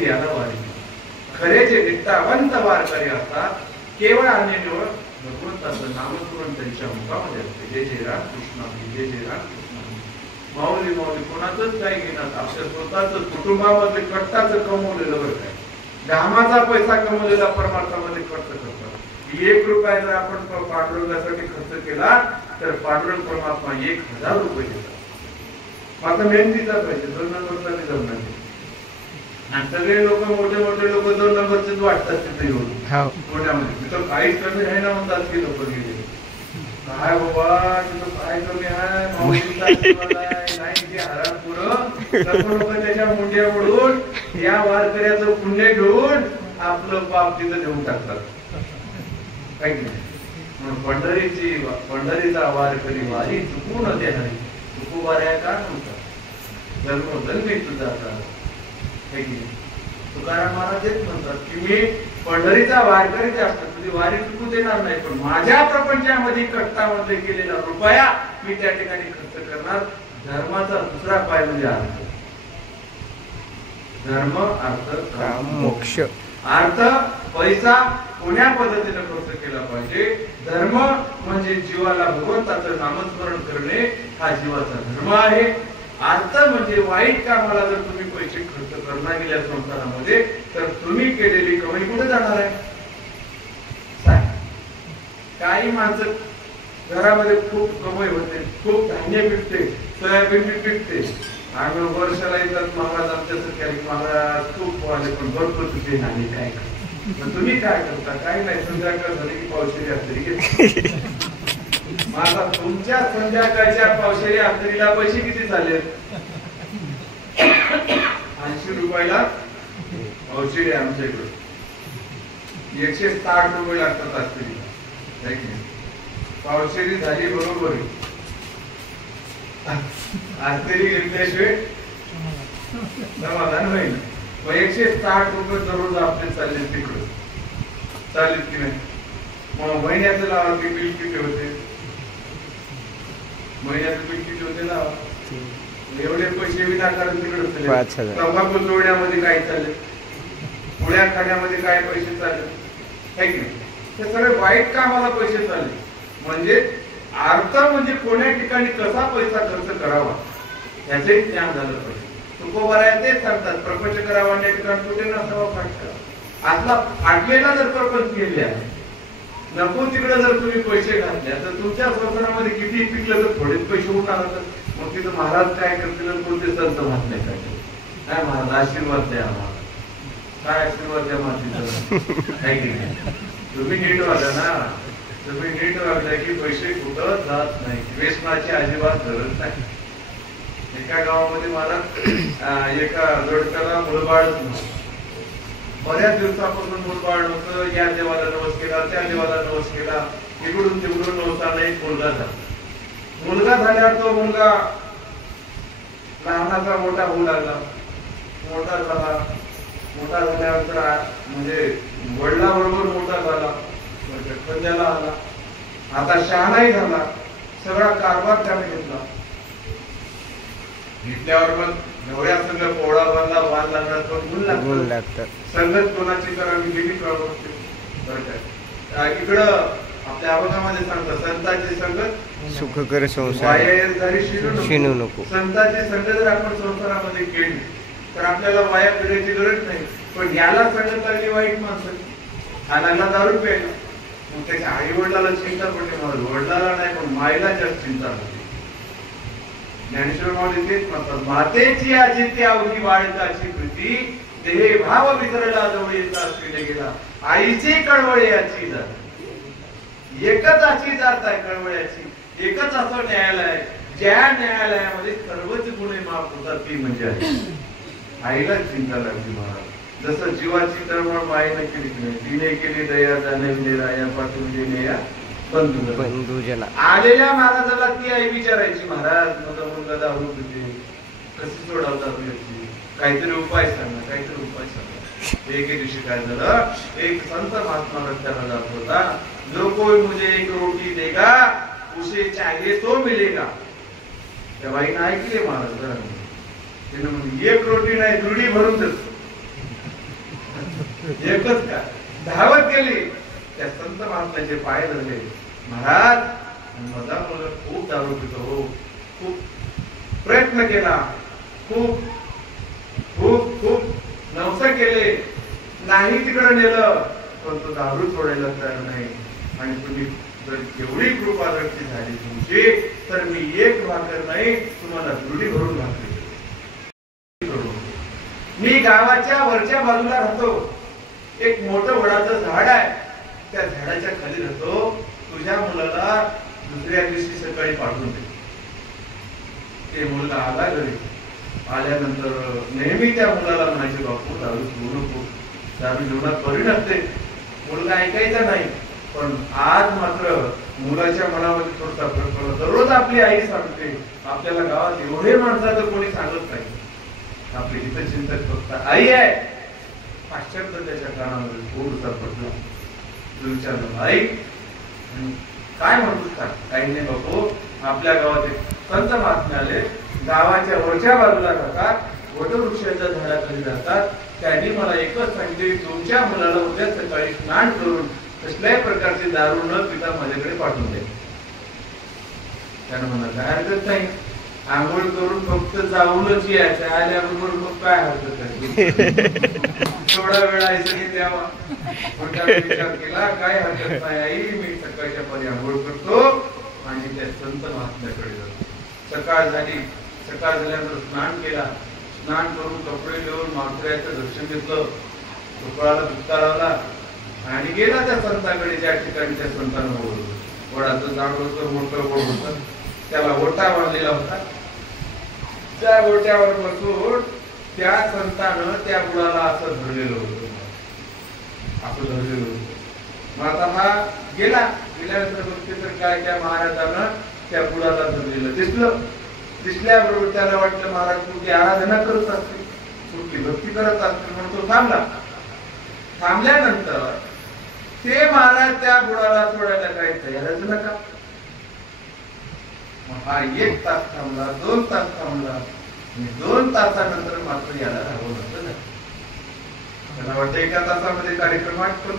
याला वारी. खरे जे निष्ठावंत वारकरी असतात केवळ आणि केवळ भगवंताचं नामस्मरण त्यांच्या मुखामध्ये असते. जय जय राम कृष्ण, जय जय राम कृष्ण. माऊली माऊली कोणाचंच काही घेणार, आपल्या स्वतःच कुटुंबामध्ये कष्टाचं कमवलेलं बरं काय, घामाचा पैसा कमवलेला परमार्थामध्ये खर्च करतात. 1 रुपया जर आपण पांडुरंगासाठी खर्च केला तर पांडुरंग परमात्मा 1000 रुपये देतात. आता मेहनतीचा पाहिजे, 2 नंबरचा नाही जमणार. आणि सगळे लोक मोठे मोठे लोक 2 नंबरचेच वाटतात तिथे येऊन मोठ्यामध्ये. तिथं काहीच कमी आहे ना म्हणतात की लोक गेले. काय बाबा तिथं काय कमी आहे, लोक त्याच्या मुंड्या ओढून या वारकऱ्याचं पुण्य घेऊन आपलं पाप तिथं देऊन टाकतात. काही नाही. म्हणून पंढरीचा वारकरी वारी चुकू न दे हरी. चुकू वाऱ्या का नव्हता जन्मोजन्मी तुझा आता. तुकाराम महाराज तेच म्हणतात की मी पंढरीचा वारकरी असतो, तुझी वारी चुकू देणार नाही, पण माझ्या प्रपंचामध्ये कष्टामध्ये केलेला रुपया मी त्या ठिकाणी खर्च करणार. धर्माचा दुसरा पाय म्हणजे अर्थ. धर्म अर्थ काम मोक्ष. अर्थ पैसा कोण्या पद्धतीने खर्च केला पाहिजे. धर्म म्हणजे जीवाला भगवंताचं नामस्मरण करणे हा जीवाचा धर्म आहे. अर्थ म्हणजे वाईट कामाला जर तुम्ही पैसे खर्च करणार गेल्या संसारामध्ये तर तुम्ही केलेली कमाई कुठे जाणार आहे? काही माणसं घरामध्ये खूप कमाई होते, खूप धान्य पिकते, सोयाबीन पिकते, आणि वर्षाला येतात महाराज आमच्यासारखे महाराज खूप वाले पण भरपूर तुझे नाही काय. तुम्ही काय करता? काही नाही, संध्याकाळ झाली की पावशेरी असते. माझा तुमच्या संध्याकाळच्या पावशेरी आखरीला पैसे किती झाले? 80 रुपयाला पावशेरी आमच्या इकडे. 160 रुपये लागतात आखरीला. पावशेरी झाली बरोबर. आखरी घेतल्याशिवाय समाधान होईल. 160 रुपये दररोज आपले चालले तिकडे. चालेल की नाही? मग महिन्याचं लावा की बिल किती होते? महिन्याचं बिल किती होते ना? एवढे पैसे विनाकारण तिकडे. तंबाखू चोरण्यामध्ये काय चालले, पुण्या खाण्यामध्ये काय पैसे चालले आहे की नाही? ते सगळे वाईट कामाला पैसे चालले. म्हणजे अर्थ म्हणजे कोण्या ठिकाणी कसा पैसा खर्च करावा याचे ज्ञान झालं पाहिजे. तुकोबाराया तेच सांगतात, प्रपंच करावा त्या ठिकाणी कुठे नसावा फाटका. आतला फाटलेला जर प्रपंच केले आहे, नको तिकडे जर तुम्ही पैसे घातले तर तुमच्या संसारामध्ये किती पिकलं तर थोडेच पैसे होऊन आलं. मग तिथं महाराज काय करतील, कोणते संत म्हणत नाही काय महाराज आशीर्वाद द्या आम्हाला. काय आशीर्वाद द्या माझी आहे की नाही? तुम्ही नीट वागा ना. तुम्ही नीट वागला की पैसे कुठं जात नाही, व्यसनाची अजिबात गरज नाही. एका गावामध्ये मला एका जोडप्याला मुलबाळच नव्हतं. बऱ्याच दिवसापासून मुलबाळ नव्हतं. या देवाला नवस केला, त्या देवाला नवस केला, इकडून तिकडून नव्हता. एक मुलगा झाला. मुलगा झाल्यावर तो मुलगा लहानाचा मोठा होऊ लागला. मोठा झाला, मोठा झाल्यानंतर म्हणजे वडिलाबरोबर मोठा झाला, पंजाला आला, आता शहाणाही झाला, सगळा कारभार त्याने घेतला. घेतल्यावर मग नवऱ्या संघ पोळा बांधला, वाद लागला, गुण लागतात. संगत कोणाची तर आम्ही गेली प्रवृत्ती. इकडं आपल्या अभंगामध्ये सांगतात, संतांची संगत सुखकर संसार शिनू नको. संतांची संगत जर आपण संसारामध्ये केली तर आपल्याला वाया पिढ्याची गरज नाही. पण याला संगत लागली वाईट माणसं, हा लागला दारू प्यायला, मग त्याच्या आई वडिलाला चिंता पडली, मला वडिलाला नाही पण मायला जास्त चिंता होती. ज्ञानेश्वर माऊली तेच म्हणतात, मातेची आजित्य अवघी बाळकाची प्रीती, देहे भाव विसरला जवळ येता श्रीने गेला, आईची कळवळ्याची जात. एकच अशी जात आहे कळवळ्याची, एकच असं न्यायालय ज्या न्यायालयामध्ये सर्वच गुन्हे माफ होतात ती म्हणजे आई. आईलाच चिंता लागली महाराज. जसं जीवाची तळमळ मायेने केली नाही, तिने केली दया जाणविले राया पाठवून दिले या बंधुजना. आलेल्या महाराजाला ती आई विचारायची, महाराज माझा मुलगा दारू पिते, कशी सोडवतात याची, काहीतरी उपाय सांगा, काहीतरी उपाय सांगा. एके दिवशी काय झालं, एक संत महात्मा रस्त्याला जात होता, जो कोई मुझे एक रोटी देगा उसे चाहिए तो मिलेगा. त्या बाईने ऐकले महाराज, तिने म्हणजे एक रोटी नाही दुडी भरून देतो. एकच का धावत गेली, त्या संत महात्म्याचे पाय धरले, महाराज माझा मुलगा खूप दारू पितो हो, खूप प्रयत्न केला, खूप खूप खूप नवसा केले, नाही तिकडे नेलं, पण तो दारू सोडायला तयार नाही. आणि तुम्ही जर एवढी कृपा दृष्टी झाली तुमची तर मी एक भाकर नाही तुम्हाला दुडी भरून भाकरी. मी गावाच्या वरच्या बाजूला राहतो, एक मोठं वडाचं झाड आहे, त्या झाडाच्या खाली राहतो, तुझ्या मुलाला दुसऱ्या दिवशी सकाळी पाठवून दे. ते मुलगा आला घरी, आल्यानंतर नेहमी त्या मुलाला म्हणायचे, बापू दारू पिऊ नको, दारू जीवनात बरी नसते. मुलगा ऐकायचा नाही, पण आज मात्र मुलाच्या मनामध्ये थोडासा फरक पडला. दररोज आपली आई सांगते, आपल्याला गावात एवढे माणसाचं कोणी सांगत नाही, आपले हितचिंतक फक्त आई आहे. पाश्चात्य त्याच्या कानामध्ये थोडसा पडला. विचारलं, आई काय म्हणतो का? काही नाही बापू, आपल्या गावात संत महात्मे आले, गावाच्या वरच्या बाजूला राहतात, वटवृक्षाच्या झाडाखाली राहतात, त्यांनी मला एकच सांगितले, तुमच्या मुलाला उद्या सकाळी स्नान करून कसल्याही प्रकारची दारू न पिता माझ्याकडे पाठवून द्या. त्यानं म्हणा काय हरकत नाही, आंघोळ करून फक्त जाऊनच यायचं, आल्याबरोबर मग काय हरकत आहे, थोडा वेळ आईसाठी द्यावा. विचार केला, काय हरकत नाही आई, मी सकाळच्या परी आंघोळ करतो आणि त्या संत महात्म्याकडे जातो. सकाळ झाली, सकाळ झाल्यानंतर स्नान केला, स्नान करून कपडे घेऊन माथुऱ्याचं दर्शन घेतलं, कपाळाला दुखता लावला आणि गेला त्या संतांकडे, ज्या ठिकाणी त्या संतांना बोलवलं. वडाचं झाड होतं, मोठं वड होतं, त्याला ओटा बांधलेला होता. त्या ओट्यावर बसून त्या संतानं त्या बुडाला असं धरलेलं होतं, असं धरलेलं होतं. मग आता हा गेल्यानंतर बघते तर काय त्या महाराजानं त्या बुडाला धरलेलं दिसलं. दिसल्याबरोबर त्याला वाटलं महाराज कुठली आराधना करत असतील, कुठली भक्ती करत असतील, म्हणून तो थांबला. थांबल्यानंतर ते महाराज त्या बुडाला सोडायला काही तयारच नका. हा 1 तास थांबला, 2 तास थांबला, 2 तासानंतर मात्र याला राहावं लागलं. त्याला वाटतं एका तासामध्ये कार्यक्रम आटतो,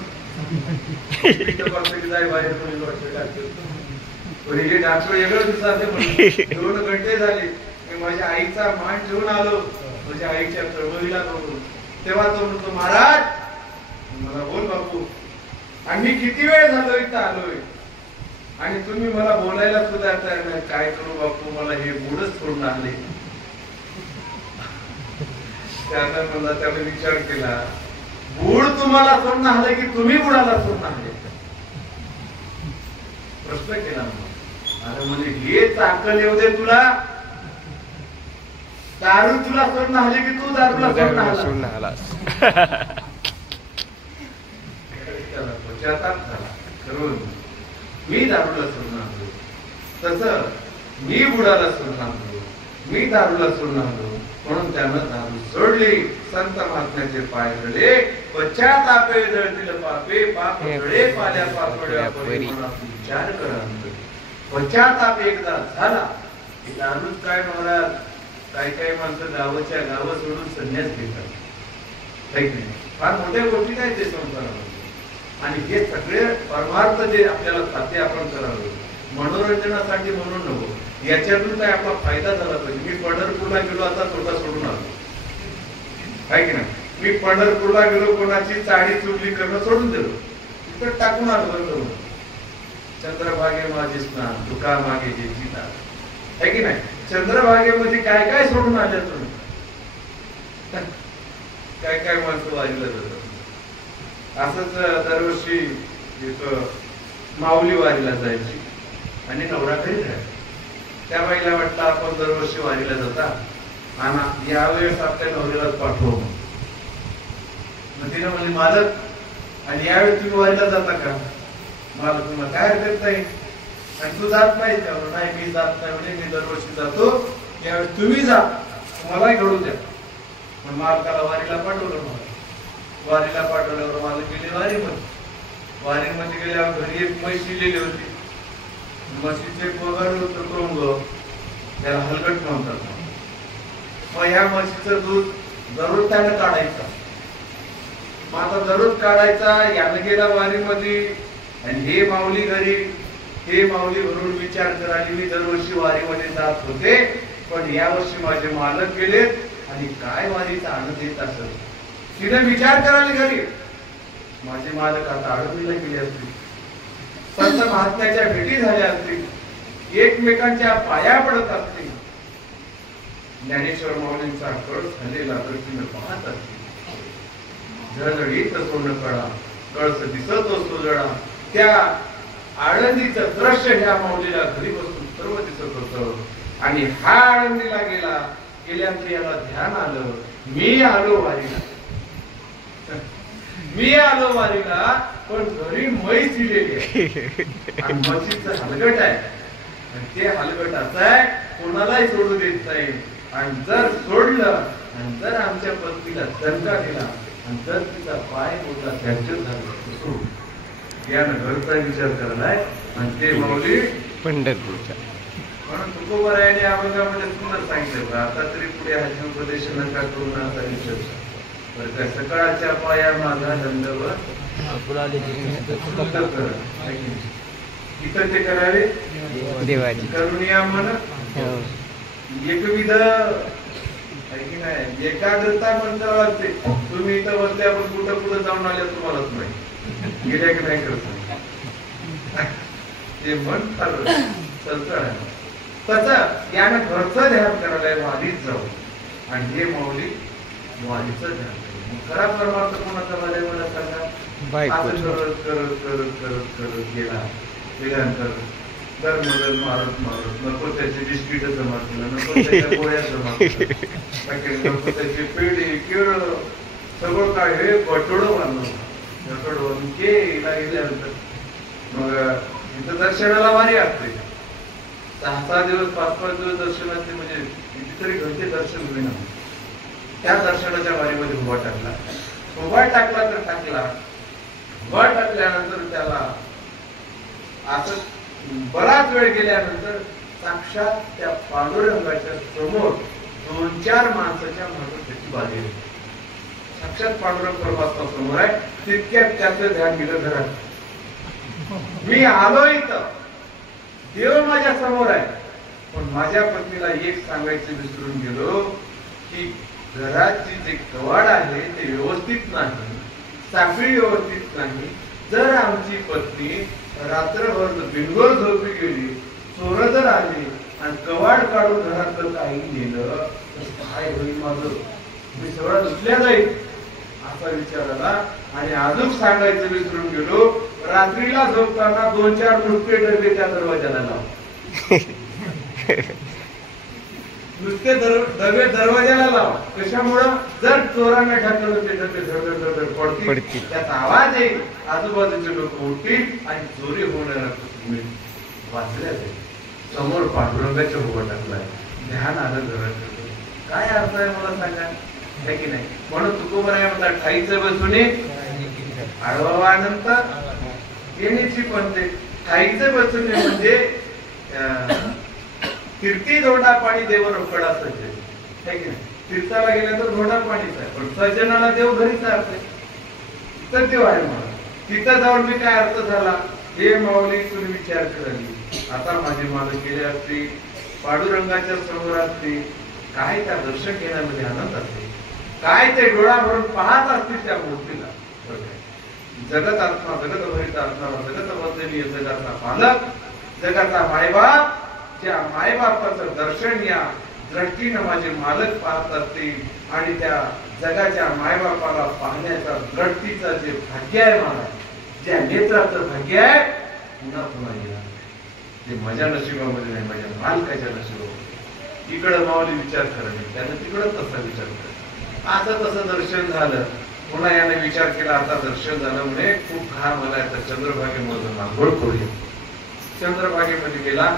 जाय बाहेर कोणी वाटतं हे डॉक्टर वेगळं दिसत. 2 घंटे झाले, मी माझ्या आईचा मान ठेवून आलो, माझ्या आईच्या चळवळीला बघून. तेव्हा तो म्हणतो, महाराज मला बोल बापू, आम्ही किती वेळ झालो इथं आलोय आणि तुम्ही मला बोलायला सुद्धा तयार नाही, काय करू बापू, मला हे बुडच सोडून आले. त्यानं मला त्याने विचार केला, बुड तुम्हाला सोडून आले की तुम्ही बुडाला सोडून आले? प्रश्न केला. अरे म्हणजे हेच अक्कल येऊ दे तुला, दारू तुला सोडून आले की तू दारूला सोडून आलास. त्याला पश्चाताप झाला, करून मी दारूला सोडून आणलो, तसं मी बुडाला सोडून आणलो, मी दारूला सोडून आलो म्हणून त्यानं दारू सोडली. संत महात्म्याचे पाय जळे पश्चातापे जळतील पापे पाप जळे पाल्या पापड्या परी विचार करा. पश्चाताप एकदा झाला की दारूच काय महाराज, काही माणसं गावाच्या गावं सोडून संन्यास घेतात. फार मोठ्या गोष्टी काय ते संसारामध्ये. आणि हे सगळे परमार्थ जे आपल्याला साध्य आपण करावं मनोरंजनासाठी म्हणून नको, याच्यातून काय आपला फायदा झाला पाहिजे. मी पंढरपूरला गेलो, आता स्वतः सोडून आलो आहे की नाही. मी पंढरपूरला गेलो, कोणाची चाळी चुगली करणं सोडून दिलो, तिथं टाकून आलो. बरोबर, चंद्रभागे माझे स्नान तुका मागे जे चिता आहे की नाही. चंद्रभागेमध्ये काय काय सोडून आल्या तुम्ही. काय माणसं वारीला जातात. असंच दरवर्षी एक माऊली वारीला जायची आणि नवरा घरी राहायचा. त्या बाईला वाटतं आपण दरवर्षी वारीला जाता आणि यावेळेस आपल्या नवऱ्यालाच पाठवू. मग तिनं म्हणजे मालक आणि यावेळेस तुम्ही वारीला जाता का. मालक तुम्हाला काय हरकत नाही आणि तू जात नाही का. नाही मी जात नाही म्हणजे मी दरवर्षी जातो, यावेळेस तुम्ही जा मलाही घडू द्या. मग मालकाला वारीला पाठवलं. मला वारीला पाठवल्यावर मला गेले वारीमध्ये गेल्यावर घरी एक म्हैस शिलेली होती. म्हशीचे पगार होतं कोंग, त्याला हलगट म्हणतात. मग ह्या म्हशीचं दूध दररोज त्यानं काढायचं. मग आता दररोज काढायचा. यानं गेला वारीमध्ये आणि हे माऊली घरून विचार करायला मी दरवर्षी वारीमध्ये जात होते, पण या वर्षी माझे मालक गेलेत आणि काय वारीचा आनंद येत असेल. तिने विचार करायला घरी माझे मालक आता आळंदीला गेले असतील, संत महात्म्याच्या भेटी झाल्या असतील, एकमेकांच्या पाया पडत असतील, ज्ञानेश्वर माऊलींचा कळ झालेला तर तिने पाहत असतील. झळझळीत सोनं कळा कळस दिसत असतो जळा. त्या आळंदीचं दृश्य ह्या माऊलीला घरी बसून सर्व दिसत होत. आणि हा आळंदीला गेल्यानंतर याला ध्यान आलं, मी आलो वारीला पण घरी म्हैस दिलेली आहे आणि म्हशीचं हलगट आहे. आणि ते हलगट असं आहे कोणालाही सोडू देत नाही. आणि जर सोडलं आणि जर आमच्या पत्नीला दणका दिला आणि जर तिचा पाय मोठा फ्रॅक्चर झाला यानं घरचा विचार करायलाय. आणि ते माऊली पंढरपूरच्या म्हणून तुकोबरायाने अभंगामध्ये सुंदर सांगितलं. आता तरी पुढे हाची उपदेश नका करून असा विचार तर सकाळच्या पाया माझा दंडवत इथं ते करावे देवाची करून या म्हणा. एकविध एकाग्रता मंत्र लागते. तुम्ही इथं बसले, आपण कुठं जाऊन आले तुम्हालाच नाही गेल्या की नाही करत. ते मन चलचळ आहे तसं यानं घरचं ध्यान करायला वारीत जाऊ. आणि हे माऊली वारीचं ध्यान खरा परमार्थ कोणाचा झालाय मला सांगा. असं करत गेला. वेदांतर दरमदल मारत नको त्याची बिस्किट जमा केलं, नको त्याच्या गोळ्या जमा केल्या, नको त्याची पेढी केळ सगळं काय हे बटोडं बांधलं गेल्यानंतर मग इथं दर्शनाला वारी असते. 6-6 दिवस 5-5 दिवस दर्शनाचे म्हणजे कितीतरी घरचे दर्शन होईना. त्या दर्शनाच्या वारीमध्ये उभा टाकला तर टाकला. उभा टाकल्यानंतर त्याला असं बराच वेळ गेल्यानंतर साक्षात त्या पांडुरंगाच्या समोर 2-4 माणसाच्या मागे त्याची बाजी आहे. साक्षात पांडुरंग परमात्मा समोर आहे. तितक्यात त्याचं ध्यान गेलं घरात. मी आलो इथं, देव माझ्या समोर आहे, पण माझ्या पत्नीला एक सांगायचं विसरून गेलो की घराची जे कवाड आहे ते व्यवस्थित नाही, साखळी व्यवस्थित नाही. जर आमची पत्नी रात्रभर बिनगोर झोपी गेली, चोर जर आली आणि कवाड काढून घरातलं काही नेलं तर काय होईल माझं. मी सगळं लुटल्या जाईल असा विचार आला. आणि अजून सांगायचं विसरून गेलो, रात्रीला झोपताना 2-4 नुसते डबे त्या दरवाजाला लाव. नुसते डबे दरवाजाला लाव. कशामुळं जर चोरांना ढकलून ते डबे धड पडतील, त्याचा आवाज येईल, आजूबाजूचे लोक उठतील आणि चोरी होणार वाचल्या जाईल. समोर पांडुरंगाच्या उभा टाकलाय. ध्यान आलं घरात. काय अर्थ आहे मला सांगा, है की नाही? म्हणून तुकोबराय म्हणतात ठाईचं बसून आडवा अनंत येण्याची पण ते ठाईचं बसून म्हणजे कीर्ती धोंडा पाणी देव रोकडा सज्जन, है की नाही? तीर्थाला गेल्यानंतर धोंडा पाणीच आहे, पण सज्जनाला देव घरीच राहते, तर देव आहे मला. तिथं जाऊन मी काय अर्थ झाला हे माऊली तुम्ही विचार करावी. आता माझी मालक केले असते, पांडुरंगाच्या समोर असते, काय त्या दर्शन घेण्यामध्ये आनंद असते, काय ते डोळा भरून पाहत असतील त्या मूर्तीला. जगत आत्मा, जगत भरित आत्मा, जगत वंदनीय जगाचा पालक, जगाचा मायबाप, ज्या मायबापाचं दर्शन या दृष्टीनं माझे मालक पाहत असतील आणि त्या जगाच्या मायबापाला पाहण्याचा दृष्टीचं जे भाग्य आहे मला, ज्या नेत्राचं भाग्य आहे, पुन्हा पुन्हा येणार ते माझ्या नशिबामध्ये नाही, माझ्या मालकाच्या नशिबामध्ये. इकडं माऊली विचार करणे, त्यानं तिकडं तसा विचार करा. असं तसं दर्शन झालं, पुन्हा याने विचार केला आता दर्शन झालं म्हणे खूप घाम आलाय, तर चंद्रभागेमध्ये आंघोळ करूया. चंद्रभागेमध्ये गेला,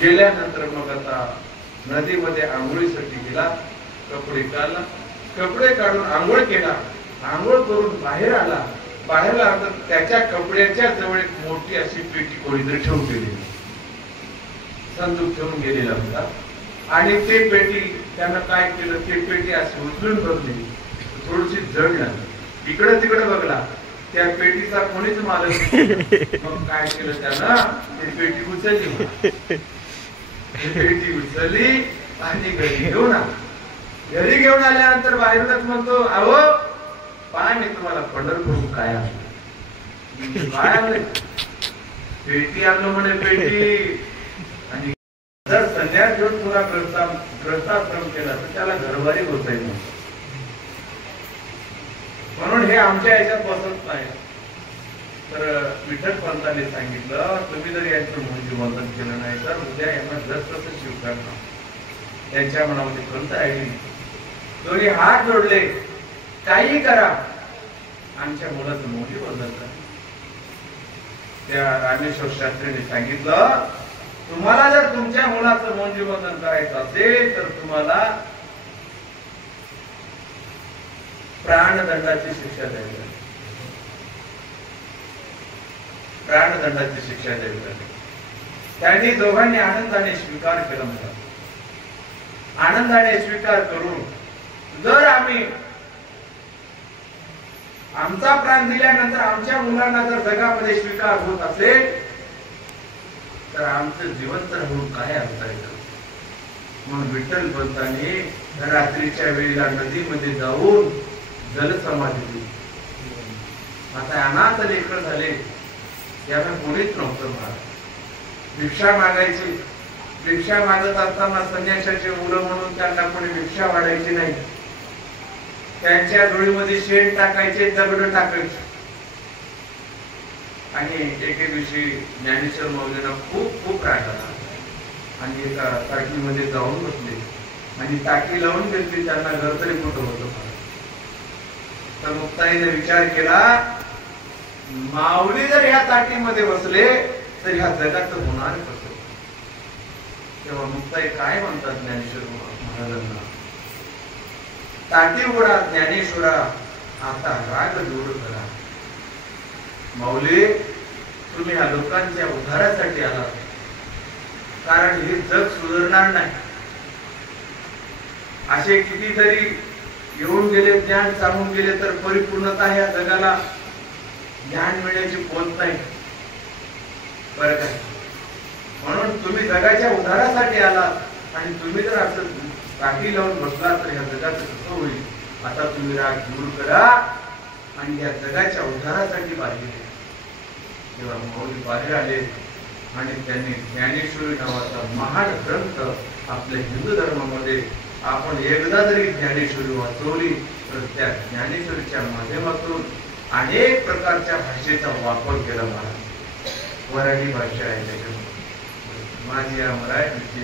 गेल्यानंतर मग आता नदीमध्ये आंघोळीसाठी गेला, कपडे काढला, कपडे काढून आंघोळ केला, आंघोळ करून बाहेर आला. बाहेर आला त्याच्या कपड्याच्या जवळ एक मोठी अशी पेटी कोणीतरी ठेवून गेलेली, संदूक ठेवून गेलेला होता. आणि ते पेटी त्यानं काय केलं, ते पेटी अशी उचलून बघली, थोडीशी जड लागली, इकडे तिकडे बघला, त्या पेटीचा कोणीच मालक. मग काय केलं त्यानं, ती पेटी उचलली, पेटी उचलली आणि घरी घेऊन आला. घरी घेऊन आल्यानंतर बाहेरूनच म्हणतो, अहो पाय मी तुम्हाला पंढरपूर काय आणलं, काय आणलं, पेटी आणलं म्हणे, पेटी. आणि जर संन्यास घेऊन तुला ग्रस्ताश्रम केला तर त्याला घरबारी होता येईल, म्हणून हे आमच्या याच्यात बसत नाही. तर विठ्ठल पंतांनी सांगितलं, तुम्ही जर यांचं म्हणजे वंदन केलं नाही तर उद्या यांना जस तसं स्वीकारणार. त्यांच्या मनामध्ये पंत आहे, दोन्ही हात जोडले, काही करा, आमच्या मुलाचं मोठी वंदन करा. त्या रामेश्वर शास्त्रीने सांगितलं, तुम्हाला जर तुमच्या मुलाचं मोंजी वंदन करायचं असेल तर तुम्हाला प्राणदंडाची शिक्षा द्यावी लागेल, प्राणदंडाची शिक्षा द्यावी लागेल. त्यांनी दोघांनी आनंदाने स्वीकार केला. मला आनंदाने स्वीकार करून जर आम्ही आमचा प्राण दिल्यानंतर आमच्या मुलांना जर जगामध्ये स्वीकार होत असेल तर आमचं जिवंत राहून काय अर्थ आहे. म्हणून विठ्ठल पंतांनी रात्रीच्या वेळेला नदीमध्ये जाऊन जलसमाधी दिली. आता अनाथ लेकर झाले, यांना कोणीच नव्हतं महाराज. भिक्षा मागायची, भिक्षा मागत असताना संन्यासाचे मुलं म्हणून त्यांना कोणी भिक्षा वाढायची नाही. त्यांच्या डोळीमध्ये शेण टाकायचे, दगड टाकायचे. आणि एके दिवशी ज्ञानेश्वर माऊलींना खूप खूप राग आला आणि एका टाकीमध्ये जाऊन बसले आणि टाकी लावून घेतली. त्यांना घर तरी कुठं होतं. तर मुक्ताईने विचार केला, माऊली जर ह्या टाकीमध्ये बसले तर ह्या जगात होणार कसं. तेव्हा मुक्ताई काय म्हणतात ज्ञानेश्वर महाराजांना, टाकी उघडा ज्ञानेश्वरा, आता राग दूर करा. माऊली तुम्ही ह्या लोकांच्या उद्धारासाठी आलात, कारण हे जग सुधारणार नाही. असे कितीतरी येऊन गेले, ज्ञान सांगून गेले, तर परिपूर्णता ह्या जगाला ज्ञान मिळण्याची पोच नाही बरं काय. म्हणून तुम्ही जगाच्या उद्धारासाठी आलात आणि तुम्ही जर असं टाकी लावून बसला तर ह्या जगाचं कसं होईल. आता तुम्ही राग दूर करा आणि या जगाच्या उद्धारासाठी बाहेर. जेव्हा माऊली बाहेर आले आणि त्यांनी ज्ञानेश्वरी नावाचा महान ग्रंथ आपल्या हिंदू धर्मामध्ये आपण एकदा जरी ज्ञानेश्वरी वाचवली तर त्या ज्ञानेश्वरीच्या माध्यमातून अनेक प्रकारच्या भाषेचा वापर केला. महाराज मराठी भाषा आहे, त्याच्यामध्ये माझी या मराठीची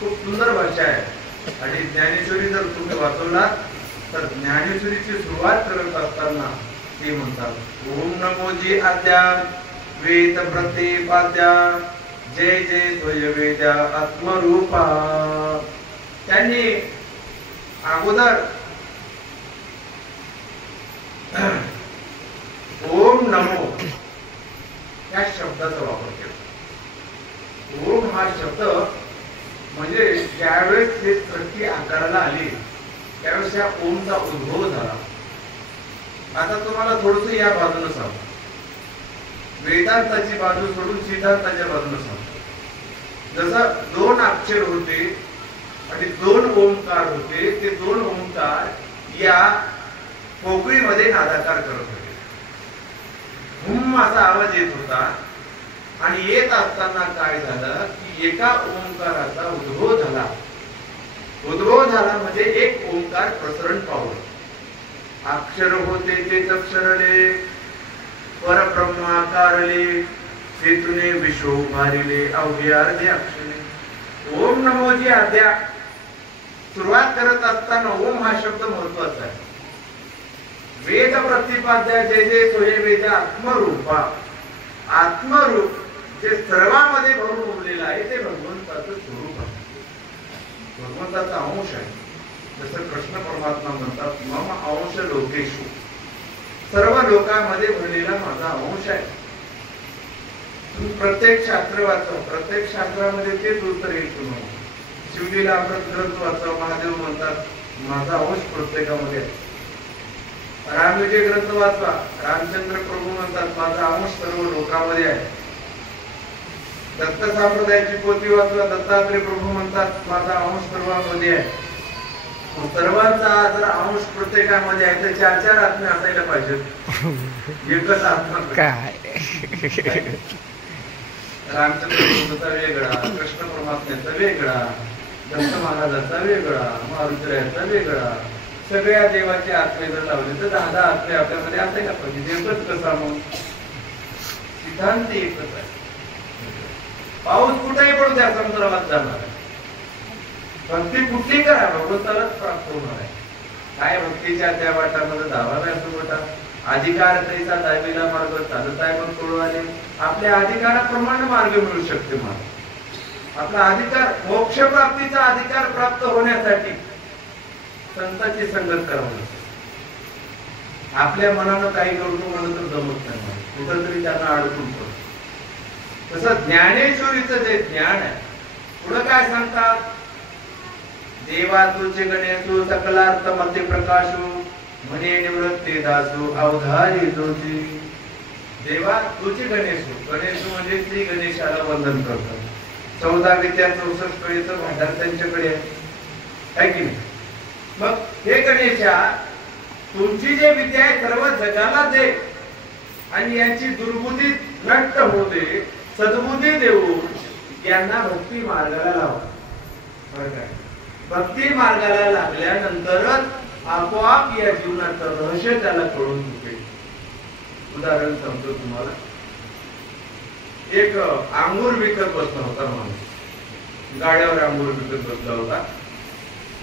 खूप सुंदर भाषा आहे. आणि ज्ञानेश्वरी जर तुम्ही वाचवलात तर ज्ञानेश्वरीची सुरुवात करत असताना ते म्हणतात, ओम नमोजी आद्या वेद प्रतिपाद्या जय जय द्वय वेद्या आत्मरूपा त्यांनी अगोदर ओम नमो या शब्दाचा वापर केला. ओम हा शब्द म्हणजे ज्यावेळेस ते सृष्टी आकाराला आली त्यावेळेस या ओमचा उद्भव झाला. आता तुम्हाला थोडस या बाजूने सांगतो, वेदांताची बाजू सोडून सिद्धांताच्या बाजूने सांगतो. जसं दोन अक्षर होते आणि दोन ओंकार होते, ते दोन ओंकार या पोकळीमध्ये नादाकार करत होते. हुम असा आवाज येत होता आणि येत असताना काय झालं की एका ओंकाराचा उद्भव झाला. उद्भव झाला म्हणजे एक ओंकार प्रसरण पावलं. अक्षर होते तेच अक्षरले, परब्रह्माकारले, हेतुने विश्व उभारिले, अवघे अर्धे अक्षरे. ओम नमोजी अद्या सुरुवात करत असताना ओम हा शब्द महत्वाचा आहे. वेद प्रतिपाद्या जे जे सोये वेद आत्मरूपा, आत्मरूप जे सर्वांमध्ये भरून उरलेलं आहे ते भगवंताचं स्वरूप आहे, भगवंताचा अंश आहे. जसं कृष्ण परमात्मा म्हणतात मम अंश लोकेशु, सर्व लोकांमध्ये भरलेला माझा अंश आहे. तुम्ही प्रत्येक शास्त्र वाचा, प्रत्येक शास्त्रामध्ये तेच उत्तर येईल तुम्हाला. शिवलीला अमृत ग्रंथ वाचा, महादेव म्हणतात माझा अंश प्रत्येकामध्ये आहे. रामविजय ग्रंथ वाचवा, रामचंद्र प्रभू म्हणतात माझा अंश सर्व लोकांमध्ये आहे. दत्त संप्रदायाची पोथी वाचवा, दत्तात्रय प्रभू म्हणतात माझा अंश सर्वांमध्ये आहे. सर्वांचा जर अंश प्रत्येकामध्ये आहे तर चार चार आत्मे असायला पाहिजेत, एकच आत्मा काय. रामचंद्र प्रभूचा वेगळा, कृष्ण परमात्म्याचा वेगळा, दत्त महाराजांचा वेगळा, मारुतीरायाचा वेगळा. सगळ्या देवाचे आत्मे जर लावले तर 10-10 आत्मे आपल्यामध्ये असायला पाहिजे. एकच कसा मग? सिद्धांत एकच आहे. पाऊस कुठेही पडू द्या समुद्रात जाणार आहे. भक्ती कुठली करा भगवंतालाच प्राप्त होणार आहे. काय भक्तीच्या त्या वाटामध्ये धावाला असो बेटा. अधिकार तैसा दाविला मार्ग चालत आहे पण सोडवाले. आपल्या अधिकाराप्रमाणे मार्ग मिळू शकते. मला आपला अधिकार, मोक्ष प्राप्तीचा अधिकार प्राप्त होण्यासाठी संतांची संगत करावी. आपल्या मनानं काही करतो म्हणून तर जमत नाही, कुठंतरी त्यांना अडकून पडतो. तसं ज्ञानेश्वरीचं जे ज्ञान आहे, पुढं काय सांगतात? देवा तुझे गणेशू सकलार्थ मध्ये प्रकाशू, म्हणे निवृत्ती दासू अवधारी जोशी. देवा तुझे गणेशू, गणेशू म्हणजे श्री गणेशाला वंदन करतात. 14 विद्या 64 कळीचं भांडार त्यांच्याकडे आहे की नाही? मग हे गणेशा तुमची जे विद्या आहे सर्व जगाला दे आणि यांची दुर्बुद्धी नष्ट होऊ दे, सद्बुद्धी देऊन यांना भक्ती मार्गाला लावा. भक्ती मार्गाला लागल्यानंतरच आपोआप या जीवनाचं रहस्य त्याला कळून चुकेल. उदाहरण सांगतो तुम्हाला. एक अंगूर विकत बसला होता माणूस, गाड्यावर अंगूर विकत बसला होता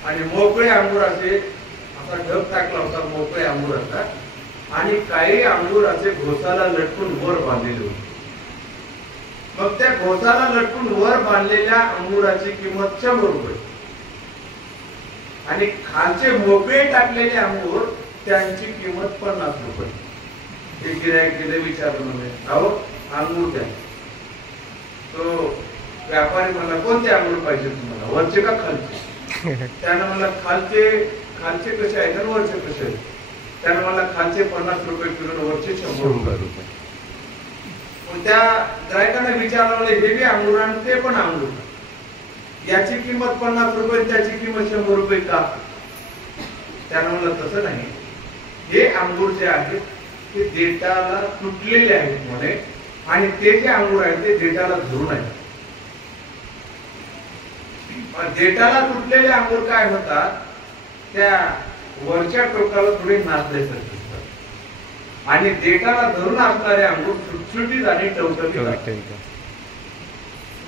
आणि मोकळे अंगूर असा ढग टाकला होता. मोकळे अंगूर असतात आणि काही अंगूर असे घोसाला लटकून वर बांधलेले होते. मग त्या घोसाला लटकून वर बांधलेल्या अंगुराची किंमत 100 रुपये आणि खालचे मोकळे टाकलेले अंगूर त्यांची किंमत 50 रुपये. हे गिऱ्हाईकाला विचारलं म्हणजे अहो अंगूर द्या. तो व्यापारी म्हणला कोणते अंगूर पाहिजे तुम्हाला, वरचे का खालचे? त्यानं मला खालचे कसे आहेत आणि वरचे कसे आहेत? त्यानं मला खालचे 50 रुपये किलो, वरचे 100 रुपये. त्या ग्राहकाने विचारलं हे बी अंगूर आणि ते पण अंगूर, याची किंमत 50 रुपये त्याची किंमत 100 रुपये का? त्यानं म्हणलं तसं नाही, हे अंगूर जे आहेत ते देठाला तुटलेले आहेत म्हणे आणि ते जे अंगूर आहेत ते देठाला धरून आहेत. देठाला तुटलेले अंगूर काय होतात, त्या वरच्या टोकाला थोडे नाचल्यासारखे असतात आणि देठाला धरून असणारे अंगूर सुटसुटीत आणि टवटवीत.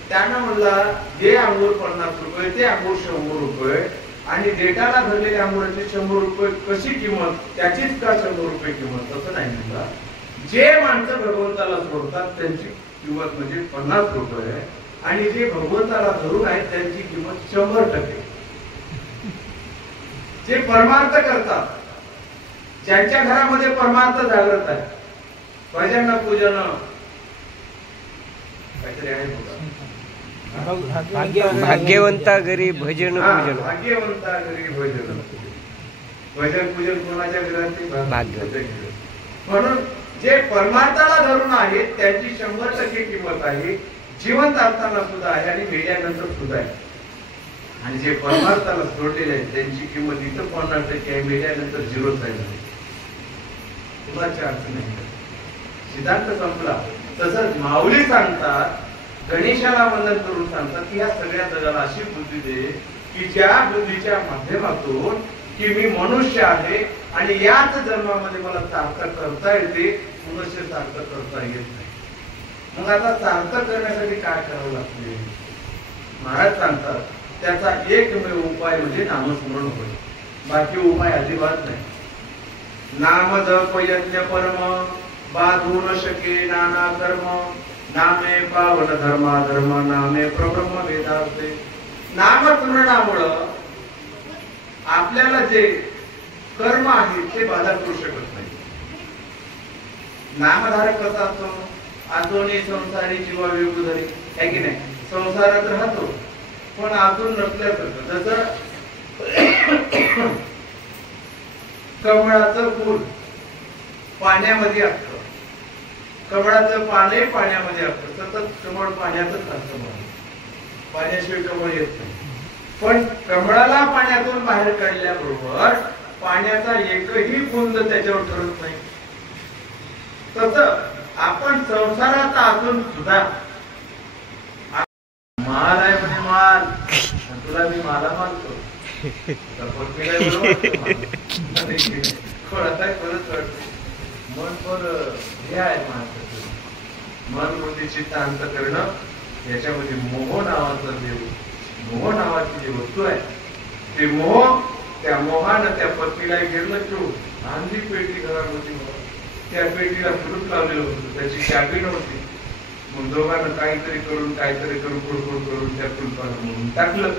त्यांना म्हणला हे अंगूर 50 रुपये, ते अंगूर 100 रुपये आणि देठाला धरलेले अंगुराची 100 रुपये कशी किंमत, त्याचीच का 100 रुपये किंमत? तसं नाही म्हणला. जे माणसं भगवंताला सोडतात त्यांची किंमत म्हणजे 50 रुपये आणि जे भगवंताला धरून आहेत त्यांची किंमत 100%. जे परमार्थ करतात, ज्यांच्या घरामध्ये परमार्थ जागृत आहे, भजन पूजन काहीतरी आहे भाग्यवंता घरी भजन पूजन. भाग्यवंता घरी भजन भजन पूजन कोणाच्या घरात? भाग्य. म्हणून जे परमार्थाला धरून आहेत त्यांची 100% किंमत आहे, जिवंत असताना सुद्धा आहे आणि मेल्यानंतर सुद्धा आहे. आणि जे परमार्थाला सोडलेले आहेत त्यांची किंमत इथं 50% आहे, मेल्यानंतर 0च आहे. कुणाची अर्थ नाही, सिद्धांत संपला. तसंच माऊली सांगतात, गणेशाला वंदन करून सांगतात की या सगळ्या जगाला अशी बुद्धी दे की ज्या बुद्धीच्या माध्यमातून की मी मनुष्य आहे आणि याच जन्मामध्ये मला सार्थक करता येते, मनुष्य सार्थक करता येत नाही. मग आता सार्थक करण्यासाठी काय करावं लागते? महाराज सांगतात त्याचा एकमेव उपाय म्हणजे नामस्मरण होय, बाकी उपाय अजिबात नाही. नाम जप यज्ञ परम बाधू न शके नाना कर्म, नामे पावन धर्मा धर्म, नामे प्रब्रह्म वेदार्थे. नामस्मरणामुळं आपल्याला जे कर्म आहे ते बाधा करू शकत नाही. नामधारक कसा असतो? आतोनी संसारी जीवा विभुधरी आहे की नाही? संसारात राहतो पण आतून नसल्यासारखं. जसं कमळाचं फूल पाण्यामध्ये असतं, कमळाचं पानही पाण्यामध्ये असतं, सतत कमळ पाण्यातच असतं, पाण्याशिवाय कमळ येत नाही. पण कमळाला पाण्यातून बाहेर काढल्याबरोबर पाण्याचा एकही बुंद त्याच्यावर ठरत नाही. तसं आपण संसारात असून सुद्धा माल आहे म्हणजे माल, तुला मी मला मानतो मन पण हे आहे माणसाचं. मन बुद्धी चित्त अंतःकरण याच्यामध्ये मोह नावाचा देव, मोह नावाची जी वस्तू आहे ते मोह, त्या मोहानं त्या पत्नीला घेरलं ठेवून आंधी पेटी घरामध्ये, त्या पेटीला कुलूप लावलेलं होतं, त्याची चाबी नव्हती. मग दोघांना काहीतरी करून कुडकुड करून त्या कुलपानं मोडून टाकलं.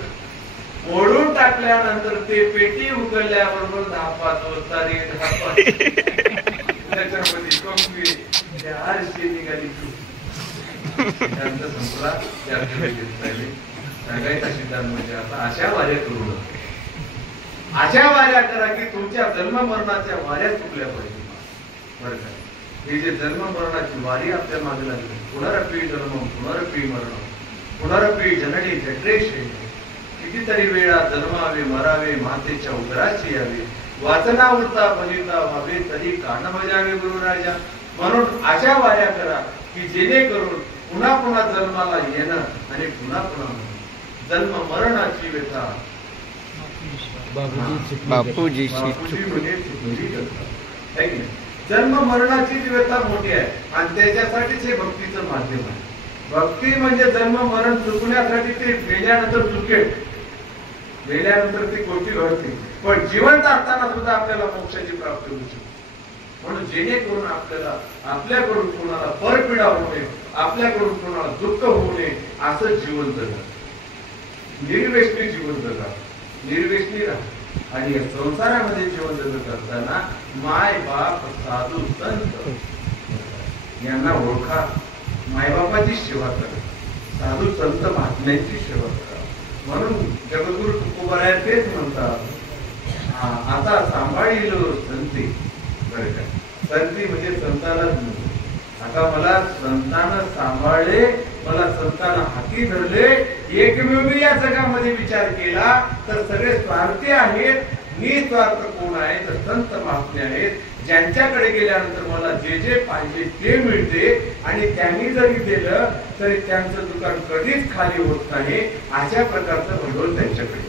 मोडून टाकल्यानंतर ते पेटी उघडल्याबरोबर 10-5 वस्तारी 10-5 त्याच्यामध्ये कंपी आरशी निघाली. संपला सांगायचा सिद्धांत म्हणजे आता अशा वाऱ्या करू नका, अशा वाऱ्या करा की तुमच्या जन्म मरणाच्या वाऱ्या चुकल्या पाहिजे. बरं का? हे जे जन्म मरणाची वारी आपल्या मागे लागली, पुनरपी जन्म पुनरपी मरण पुनरपी जननी जठरेशे, कितीतरी वेळा जन्मावे मरावे मातेच्या उदराची यावे, वाचनावृत्ता फलिता व्हावे तरी कान बजावे गुरुराजा. म्हणून अशा वाऱ्या करा की जेणेकरून पुन्हा पुन्हा जन्माला येणं आणि पुन्हा पुन्हा जन्म मरणाची व्यथा बापूजी जन्म मरणाची व्यथा मोठी आहे आणि त्याच्यासाठीच हे भक्तीचं माध्यम आहे. भक्ती म्हणजे जन्म मरण चुकण्यासाठी ते मेल्यानंतर चुकेल, मेल्यानंतर ती गोष्टी घडते, पण जिवंत असताना सुद्धा आपल्याला मोक्षाची प्राप्ती होऊ शकते. म्हणून जेणेकरून आपल्याला आपल्याकडून कोणाला परपीडा होऊ नये, आपल्याकडून कोणाला दुःख होऊ नये असं जीवन जगा, निर्व्यसनी जीवन जगा, निर्व्यसनी राहा. आणि या संसारामध्ये जीवन जगत असताना माय बाप साधू संत यांना ओळखा, मायबापाची सेवा करा, साधू संत महात्म्यांची सेवा करा. म्हणून जगद्गुरु तुकोबाराय तेच म्हणतात, आता सांभाळील संती. बरं का? संती म्हणजे संतालाच म्हणतो. आता मला संतानं सांभाळले, मला संतानं हाती धरले. एकमेव मी या जगामध्ये विचार केला तर सगळे स्वार्थी आहेत, निस्वार्थ कोण आहे तर संत महात्मे आहेत, ज्यांच्याकडे गेल्यानंतर मला जे जे पाहिजे ते मिळते आणि त्यांनी जरी दिलं तरी त्यांचं दुकान कधीच खाली होत नाही. अशा प्रकारचं भांडवल त्यांच्याकडे.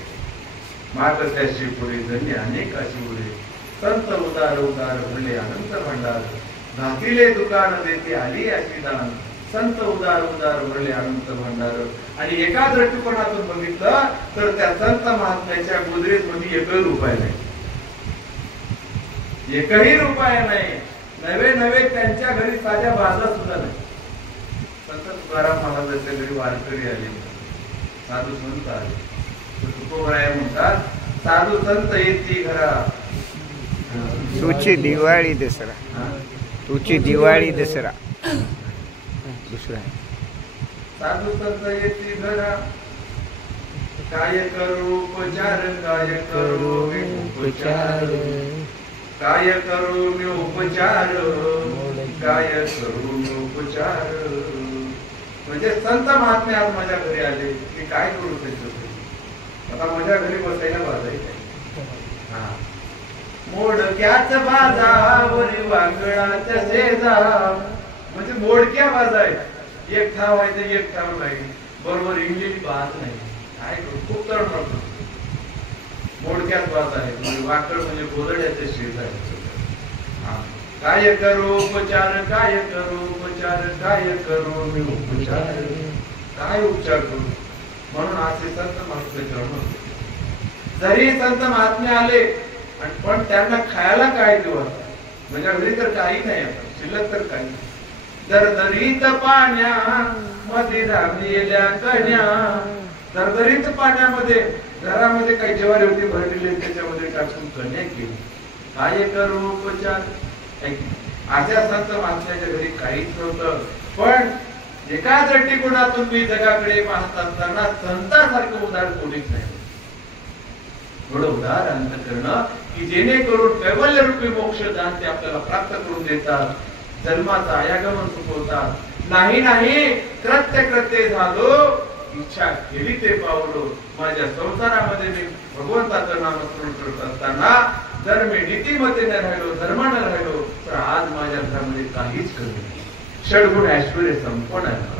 मातस्याशी पुढे धन्य अनेकाशी पुढे संत उदार उदार भरले अनंत भंडार, घातिले दुकान देते आली अशी दान, संत उदार उदार भरले अनंत भंडार. आणि एका दृष्टिकोनातून बघितलं तर त्या संत महात्म्याच्या गोदरेज मध्ये एकही रुपया नाही, एकही रुपया नाही. नवे नवे त्यांच्या घरी साध्या बाजा सुद्धा नाही. संत तुकाराम महाराजांच्या घरी वारकरी आले, साधू संत आले. तुकोबाराय म्हणतात साधू संत येती घरा. तुझी दिवाळी दसरा, तुझी दिवाळी दसरा. दुसरा साधू संत येती घरा, काय करू उपचार, काय करू मी उपचार, काय करू मी उपचार, काय करू मी उपचार. म्हणजे संत महात्मे आज माझ्या घरी आले की काय करू त्यांच्यासाठी. आता माझ्या घरी बसायला बाजायचं. मोडक्याच बाजावरी वांगळाच्या शेजा, म्हणजे मोडक्या बाज आहे. एक ठाव आहे तर एक ठाव नाही, बरोबर इंग्लिश बाज नाही. काय करू, खूप तळ म्हणतो. मोडक्यात बाज आहे म्हणजे वाकड म्हणजे गोदड्याचे शेज आहे. काय करू उपचार, काय करू उपचार, काय करू मी उपचार, काय उपचार करू. म्हणून असे संत महात्मे जन्म. जरी संत महात्मे आले पण त्यांना खायला काय देऊ. म्हणजे घरी तर काही नाही, आता शिल्लक तर काही. दरदरीत पाण्यामध्ये रांगलेल्या कन्या, दरदरीत पाण्यामध्ये घरामध्ये काही ज्वारी होती भरलेली, त्याच्यामध्ये टाकून कन्या केली. काय करू उपचार. अशा संत महात्म्याच्या घरी काहीच नव्हतं, पण एका दृष्टिकोनातून मी जगाकडे पाहत असताना संतांसारखं उदाहरण कोणीच नाही. थोडं उदार अंतःकरण की जेणेकरून कैवल्य रूपी मोक्ष दान ते आपल्याला प्राप्त करून देतात, जन्माचा आयागमन चुकवतात. नाही नाही कृत्य कृत्य झालो, इच्छा केली ते पावलो. माझ्या संसारामध्ये मी भगवंताचं नामस्मरण करत असताना जर मी नीतिमतेने राहिलो, धर्माने राहिलो, तर आज माझ्या घरामध्ये काहीच कमी नाही. षडगुण ऐश्वर्य संपन्न आहे.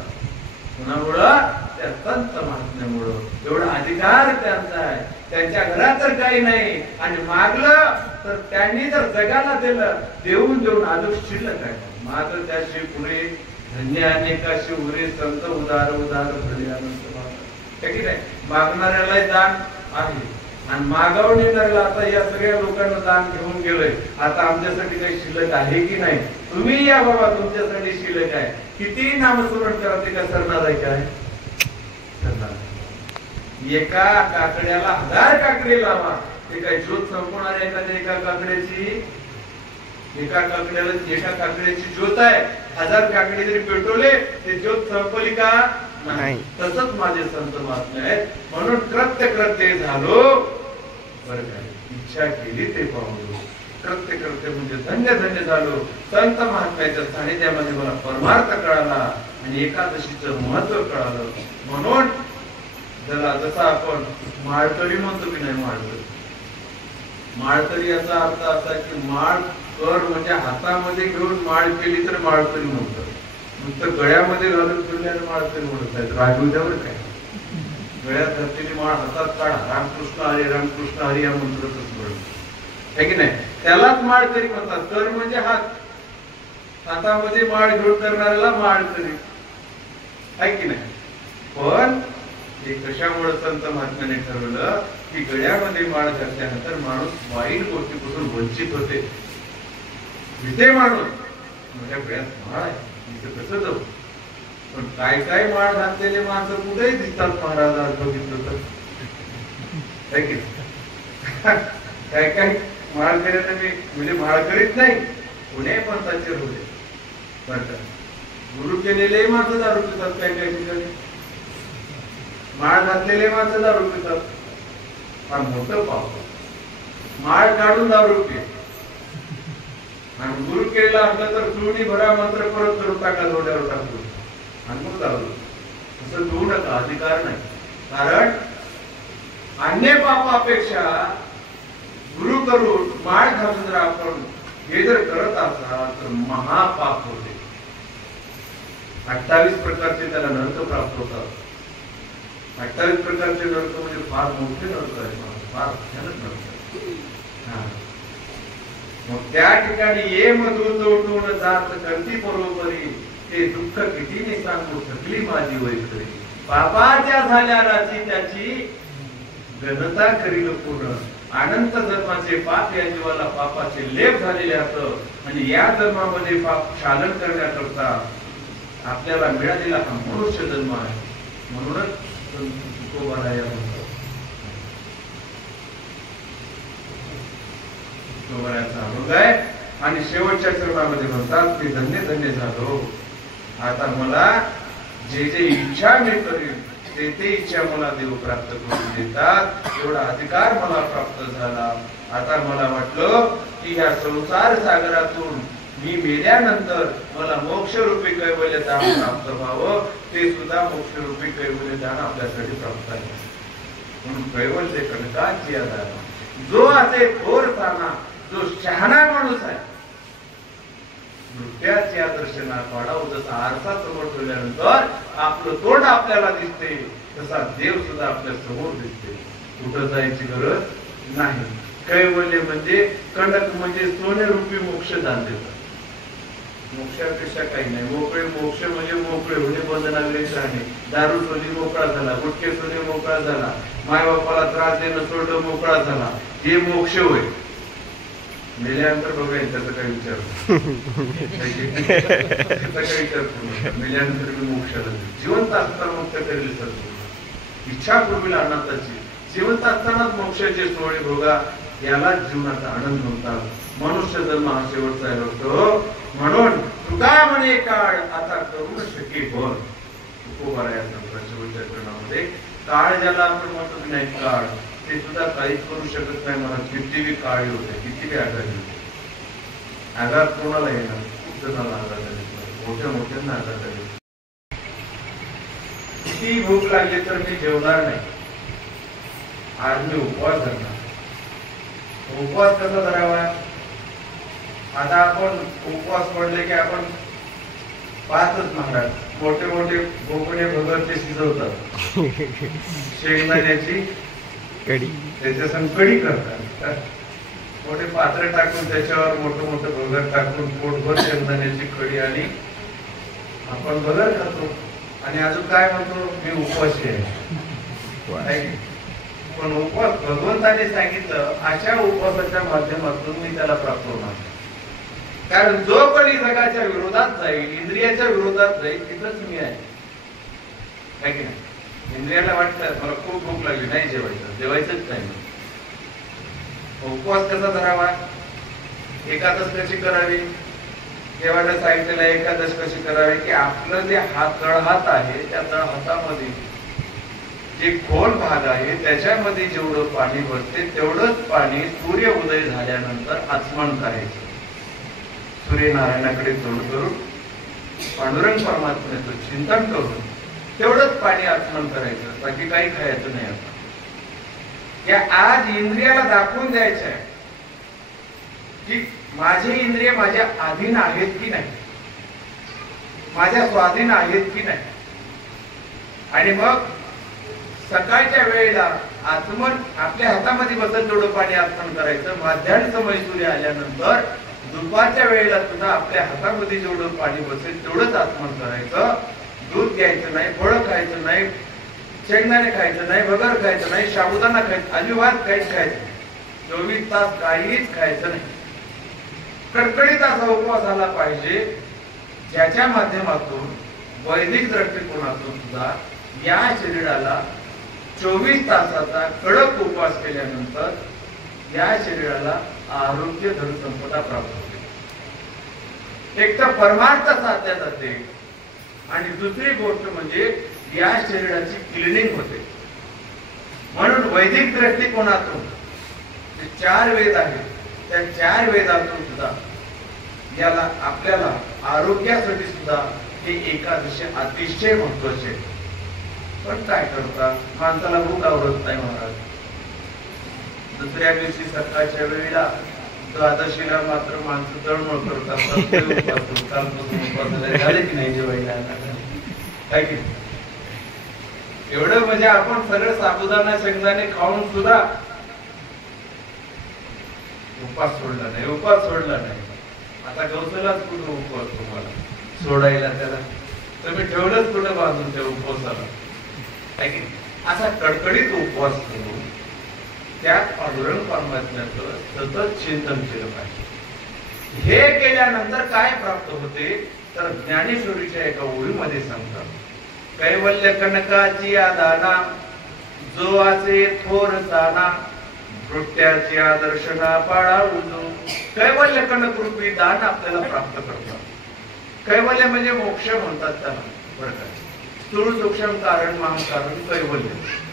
कुणामुळं? त्या संत महात्म्यामुळं. एवढा अधिकार त्यांचा आहे. त्यांच्या घरात तर काही नाही, आणि मागलं तर त्यांनी जर जगाला दिलं, देऊन देऊन आलो शिल्लक आहे. मात्र त्याशी पुढे धन्य अनेकाशी उरे संत उदार उदार भले अनंत. नाही, मागणाऱ्याला दान आहे आणि मागवणाऱ्याला आता या सगळ्या लोकांना दान घेऊन गेलोय. आता आमच्यासाठी काही शिल्लक आहे की नाही. तुम्ही या बाबा, तुमच्यासाठी शिल्लक आहे. किती नामस्मरण करा, ते का सरणार आहे काय. एका काकड्याला 1000 काकडी लावा, ते काय ज्योत संपवणार आहे का. एका काकड्याची, एका काकड्याला एका काकड्याची ज्योत आहे. 1000 काकडी जरी पेटवले ते ज्योत संपली का नाही. तसंच माझे संत महात्मे आहेत. म्हणून कृत्य कृत्य झालो, बरं काय इच्छा केली ते पावलो. कृत्य कृत्य म्हणजे धन्य धन्य झालो. संत महात्म्याच्या सानिध्यामध्ये मला परमार्थ कळाला आणि एकादशीचं महत्व कळालं. म्हणून ज्याला जसा आपण माळकरी म्हणतो की नाही, माळकरी, माळकरी याचा अर्थ असा की माळ कर म्हणजे हातामध्ये घेऊन माळ केली तर माळकरी म्हणतात. नुसतं गळ्यामध्ये घालून फिरल्याने माळकरी म्हणत आहेत. राजूद्यावर काय गळ्यात घातलेली माळ हातात काढा, रामकृष्ण हरी रामकृष्ण हरी या मंत्राचं स्मरण आहे की नाही, त्यालाच माळकरी म्हणतात. कर म्हणजे हात, हातामध्ये माळ घेऊन करणाऱ्याला माळकरी आहे की नाही. पण हे कशामुळे संत महात्म्याने ठरवलं की गळ्यामध्ये माळ घातल्यानंतर माणूस वाईट गोष्टीपासून वंचित होते. इथे माणूस माझ्या गळ्यात माळ आहे, इथे कसं जाऊ. पण काय काय माळ घातलेले माणसं कुठेही दिसतात महाराज, आज बघितलं तर काय काय माळकऱ्यांना मी म्हणजे माळकरीच नाही, पुणे पंथाचे होते. गुरु केलेले माणसं दारू पितात, काय काय ठिकाणी माळ घातलेले माणसं दारू पितात. हा मोठं पाप. माळ काढून दारू पित आणि गुरु केलेला असलं तर चुरणी भरा मंत्र परत करून टाका, जोड्यावर टाकून आणि मग दारू. असं घेऊ नका, अधिकार नाही. कारण अन्य पापापेक्षा गुरु करून माळ घालून जर आपण हे जर करत असाल तर महापाप होते. 28 प्रकारचे त्याला नरक प्राप्त होतात. 28 प्रकारचे नरक म्हणजे फार मोठे नरक आहे, फार भयानक नरक आहे. मग त्या ठिकाणी ये मधून उठून जात करती बरोबरी, ते दुःख कितीने सांगू थकली माझी वैखरी. पापाच्या झाल्या राची त्याची गणता करील पूर्ण. अनंत जन्माचे पाप या जीवाला पापाचे लेप झालेले असत आणि या जन्मामध्ये पाप शालन करण्याकरता आपल्याला मिळालेला हा मनुष्य जन्म आहे. म्हणूनच तुकोबाराया म्हणतात विठोबायाचा अभंग आहे. आणि शेवटच्या चरणामध्ये म्हणतात, मी धन्य धन्य झालो. आता मला जे जे इच्छा मी करीन ते इच्छा मला देव प्राप्त करून देतात, एवढा अधिकार मला प्राप्त झाला. आता मला वाटलं की या संसार सागरातून मी मेल्यानंतर मला मोक्षरूपी कैवल्य धाम प्राप्त व्हावं. ते सुद्धा मोक्षरूपी कैवल्य धाम आपल्यासाठी प्राप्त आहे. म्हणून कैवल्य कनकाची आधार जो असे थोर ताना, जो शहाणा माणूस आहे, नृत्याच्या दर्शनात वाढावं. जसा आरसा समोर ठेवल्यानंतर आपलं तोंड आपल्याला दिसते, तसा देव सुद्धा आपल्या समोर दिसते. कुठं जायची गरज नाही. कैवल्य म्हणजे कणक म्हणजे सोनेरूपी मोक्ष दान देतात. मोक्षापेक्षा काही नाही. मोकळे मोक्ष म्हणजे मोकळे होणे, बंधनाविरहित राहणे. दारू सोडी मोकळा झाला, गुटखे सोडी मोकळा झाला, माय बापाला त्रास देणं सोडलं मोकळा झाला. हे मोक्ष होय. मेल्यानंतर बघायचं त्याचा काही विचार त्याचा काही विचार करू. मेल्यानंतर मी मोक्षाला जिवंत असताना मुक्त करेल सर्व इच्छा पूर्वीला अनंताची. जिवंत असतानाच मोक्षाचे सोहळे भोगा, याला जीवनाचा आनंद म्हणतात. मनुष्य जन्म हा शेवटचा होतो. म्हणून तुका म्हणे काळ आता करू शके बोल. शेवटच्या चरणामध्ये काळ ज्याला आपण म्हणतो की नाही काळ, ते सुद्धा काहीच करू शकत नाही. मला किती काळी होते, किती आघात होते. आघात कोणाला येणार? खूप जणांना आघात आले, मोठ्या मोठ्यांना आघात आले. किती भूक लागली तर मी जेवणार नाही. आज मी उपवास धरणार. उपवास कसा धरावा? आता आपण उपवास पडले की आपण पाहतच महाराज मोठे मोठे भोपळे भगवते शिजवतात, शेंगदाण्याची कढी, त्याच्या संग कढी करतात. मोठे पात्र टाकून त्याच्यावर मोठं मोठं भगर टाकून पोटभर शेंगदाण्याची कढी आणि आपण भगर खातो. आणि अजून काय म्हणतो, मी उपवासी आहे. पण उपवास भगवंताने सांगितलं अशा उपवासाच्या माध्यमातून मी त्याला प्राप्त होणार. कारण जो कोणी जगाच्या विरोधात जाईल, इंद्रियाच्या विरोधात जाईल, तिथंच मी आहे की नाही. इंद्रियाला वाटतं मला खूप भूक लागली, नाही जेवायचं, जेवायचंच नाही. उपवास कसा धरावा? एकादश कशी करावी? देवाने सांगितलेलं एकादश कशी करावी की आपलं जे तळहात आहे त्या तळहातामध्ये जे खोल भाग आहे त्याच्यामध्ये जेवढं पाणी भरते तेवढंच पाणी सूर्य उदय झाल्यानंतर आचमन करायचं. सूर्यनारायणाकडे तोंड करून पांडुरंग परमात्म्याचं चिंतन करून तेवढंच पाणी आचमन करायचं, बाकी काही खायचं नाही. आपण या आज इंद्रियाला दाखवून द्यायचं आहे की माझे इंद्रिय माझ्या अधीन आहेत की नाही, माझ्या स्वाधीन आहेत की नाही. आणि मग सकाळच्या वेळेला आचमन आपल्या हातामध्ये बसत तेवढं पाणी आचमन करायचं. माध्यान्ह समय सूर्य आल्यानंतर दुपारच्या वेळेला सुद्धा आपल्या हातामध्ये जेवढं पाणी बसेल तेवढंच आचमन करायचं. दूध घ्यायचं नाही, फळं खायचं नाही, शेंगदाणे खायचं नाही, भगर खायचं नाही, साबुदाणा खायचं, अजिबात काहीच खायचं नाही. 24 तास काहीच खायचं नाही. कडकडीत असा उपवास झाला पाहिजे ज्याच्या माध्यमातून वैदिक दृष्टिकोनातून सुद्धा या शरीराला 24 तासाचा कडक उपवास केल्यानंतर या शरीराला आरोग्य धनसंपदा प्राप्त होते. एक तर परमार्थ साधल्या जाते आणि दुसरी गोष्ट म्हणजे या शरीराची क्लिनिंग होते. म्हणून वैदिक दृष्टिकोनातून 4 वेद आहेत, त्या 4 वेदातून सुद्धा याला आपल्याला आरोग्यासाठी सुद्धा हे एकादशी अतिशय महत्वाचे आहे. पण काय करता, माणसाला भूक आवडत नाही महाराज. दुसऱ्या दिवशी सकाळच्या वेळेला द्वादशीला मात्र माणसं तळमळ करतात. झाले की नाही जेवायला, काय की एवढं म्हणजे आपण सगळं साबुदाणा शेंगदाणे खाऊन सुद्धा उपास सोडला नाही, उपास सोडला नाही. आता गवसालाच कुठं उपवास तुम्हाला सोडायला, त्याला तुम्ही ठेवलंच कुठं बांधून त्या उपवासाला. असा कडकडीत उपवास करून त्यात पांडुरंग परमात्म्याचं सतत चिंतन केलं पाहिजे. हे केल्यानंतर काय प्राप्त होते तर ज्ञानेश्वरीच्या एका ओळीमध्ये सांगतात, कैवल्य कनकाची दाना जो असे थोर ताना, नृत्याची दर्शना पाळावून कैवल्य कनकरूपी दान आपल्याला प्राप्त करतात. कैवल्य म्हणजे मोक्ष म्हणतात त्याला, बरं का. स्थूल सूक्ष्म कारण महाकारण कैवल्य.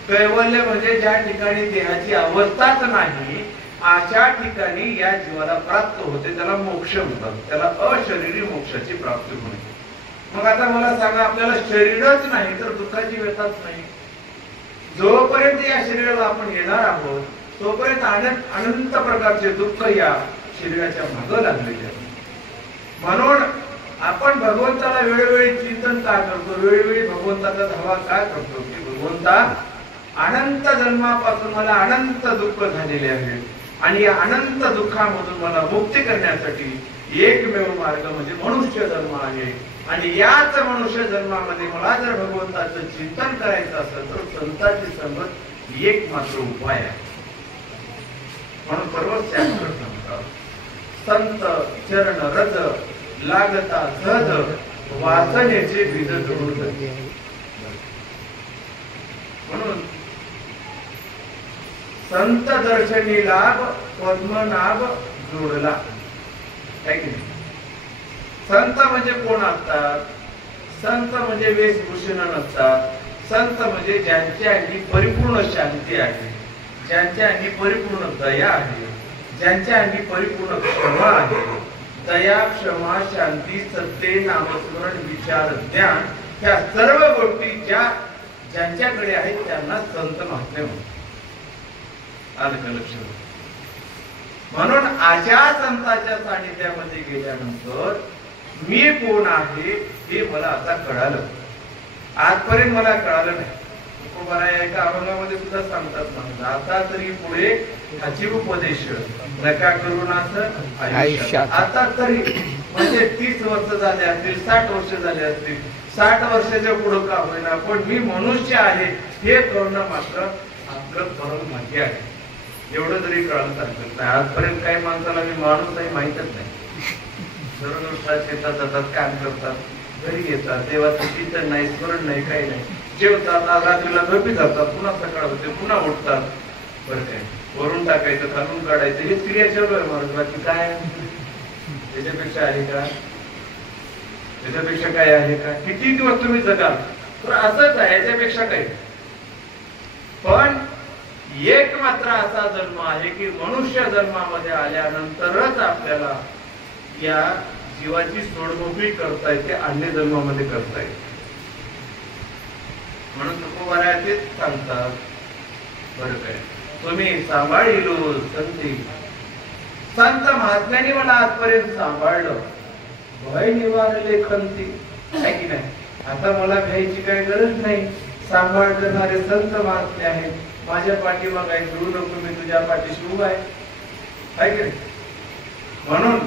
कैवल्य म्हणजे ज्या ठिकाणी देहाची अवस्थाच नाही अशा ठिकाणी या जीवाला प्राप्त होते, त्याला मोक्ष म्हणतात. त्याला अशरीरी मोक्षाची प्राप्ती होते. मग आता मला सांगा, आपल्याला शरीरच नाही तर दुःखाची व्यथाच नाही. जोपर्यंत या शरीराला आपण येणार आहोत तोपर्यंत अनंत प्रकारचे दुःख या शरीराच्या मागे लागलेले आहेत. म्हणून आपण भगवंताला वेळोवेळी चिंतन का करतो, वेळोवेळी भगवंताचा धावा का करतो की भगवंता अनंत जन्मापासून मला अनंत दुःख झालेले आहे आणि या अनंत दुःखामधून मला मुक्ती करण्यासाठी एकमेव मार्ग म्हणजे मनुष्य जन्म आहे. आणि याच मनुष्य जन्मामध्ये मला जर भगवंताचं चिंतन करायचं असेल तर संतांची संगत एक मात्र उपाय आहे. म्हणून सर्वशास्त्र सांगतात, संत चरण रज लागता सहज वासनेचे बीज जोडून. म्हणून संत दर्शनी लाभ पद्मनाभ जोडला. संत म्हणजे कोण असतात? संत म्हणजे वेशभूषण नसतात. संत म्हणजे ज्यांच्या अंगी परिपूर्ण शांती आहे, ज्यांच्या अंगी परिपूर्ण दया आहे, ज्यांच्या अंगी परिपूर्ण क्षमा आहे. दया, क्षमा, शांती, सत्य, नामस्मरण, विचार, ज्ञान ह्या सर्व गोष्टी ज्यांच्याकडे आहेत त्यांना संत महात्मे म्हणतात. म्हणून अशा संतांच्या सानिध्यामध्ये गेल्यानंतर मी कोण आहे हे मला आता कळालं. आजपर्यंत मला कळालं नाही. एका अभंगामध्ये सुद्धा सांगतात म्हणून आता तरी पुढे उपदेश नका करून आयुष्यात. आता तरी म्हणजे 30 वर्ष झाले असतील, 60 वर्ष झाले असतील, 60 वर्षाच्या पुढे का होईना पण मी मनुष्य आहे हे कळणं मात्र आपलं परम भाग्य आहे. एवढं जरी कळलं सारखं नाही. आजपर्यंत काही माणसाला मी माणूस आहे माहितच नाही. दररोज शेतात जातात, काम करतात, घरी येतात, देवाचं चिंतन नाही, स्मरण नाही, काही नाही. जेवतात, रात्रीला झोपी जातात, पुन्हा सकाळ होते, पुन्हा उठतात. बरं काय वरून टाकायचं, खालून काढायचं, हे क्रिया चालू आहे महाराज. बाकी काय त्याच्यापेक्षा आहे का? त्याच्यापेक्षा काय आहे का? किती दिवस तुम्ही जगाल तर असंच आहे, याच्यापेक्षा काही. पण एक मात्र असा जन्म आहे की मनुष्य जन्मामध्ये आल्यानंतरच आपल्याला या जीवाची सोडमोकळी करता येते, अन्य जन्मामध्ये करता येते. म्हणून तुकोबाराया तेच सांगतात, बरं काय तुम्ही सांभाळिलो संती. संत महात्म्याने मला आजपर्यंत सांभाळलं, भय निवारले खंती. आहे की नाही? आता मला भ्यायची काही गरज नाही. सांभाळ करणारे संत महात्मे आहेत. माझ्या पाठीमागे आहे, भिडू नको, मी तुझ्या पाठीशी उभा आहे की नाही? म्हणून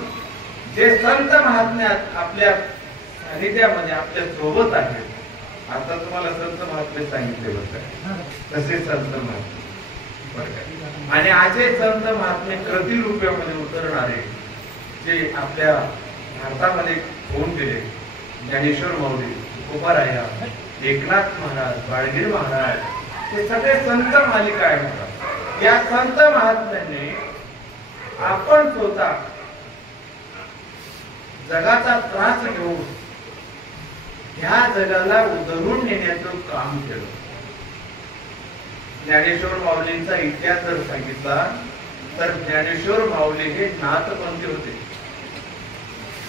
जे संत महात्म्यात आपल्या सानिध्यामध्ये आपल्या सोबत आहेत. आता तुम्हाला संत महात्मे सांगितले बरं तसे संत महात्मे बरं काय. आणि असे संत महात्मे कृती रूपामध्ये उतरणारे जे आपल्या भारतामध्ये होऊन गेले, ज्ञानेश्वर माऊली, तुकोबाराया, एकनाथ महाराज, बाळगीर महाराज, हे सगळे संत मालिका आहे. या संत महात्म्याने आपण स्वतः जगाचा त्रास घेऊन ह्या जगाला उधळून नेण्याचं काम केलं. ज्ञानेश्वर माऊलींचा इतिहास जर सांगितला तर ज्ञानेश्वर माऊली हे नाथपंथी होते.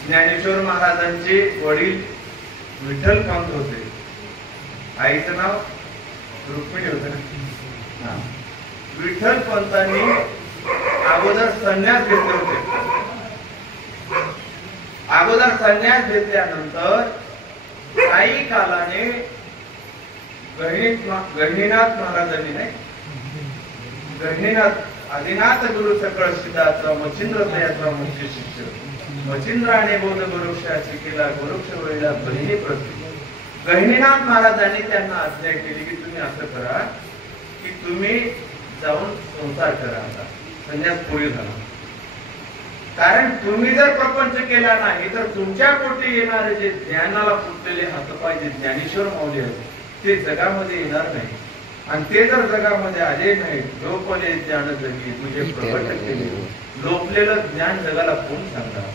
ज्ञानेश्वर महाराजांचे वडील विठ्ठलपंत होते. आईचं नाव रुक्मिणी होतं ना. विठ्ठलपंतांनी अगोदर संन्यास घेतले होते. अगोदर संन्यास घेतल्यानंतर काही कालाने गहिनीनाथ महाराजांनी नाही, गहिनीनाथ आदिनाथ गुरु सकळ सिद्धाचा मच्छिंद्र दयाचा मुख्य शिष्य मच्छिंद्राने बौद्ध गुरुक्षाची केला गुरुक्ष वळीला बहिणी प्रति. गहिनीनाथ महाराजांनी त्यांना आज्ञा केली की तुम्ही असं करा की तुम्ही जाऊन संसार करा. आता संन्यास पूर्वी झाला. कारण तुम्ही जर प्रपंच केला नाही तर तुमच्या पोटी येणारे जे ज्ञानाला फुटलेले हातपाय जे ज्ञानेश्वर माऊली आहेत ते जगामध्ये येणार नाही. आणि ते जर जगामध्ये आले नाही, लोपले ज्ञान जगी तुझे प्रकट केले लोपलेलं ज्ञान जगाला कोण सांगणार,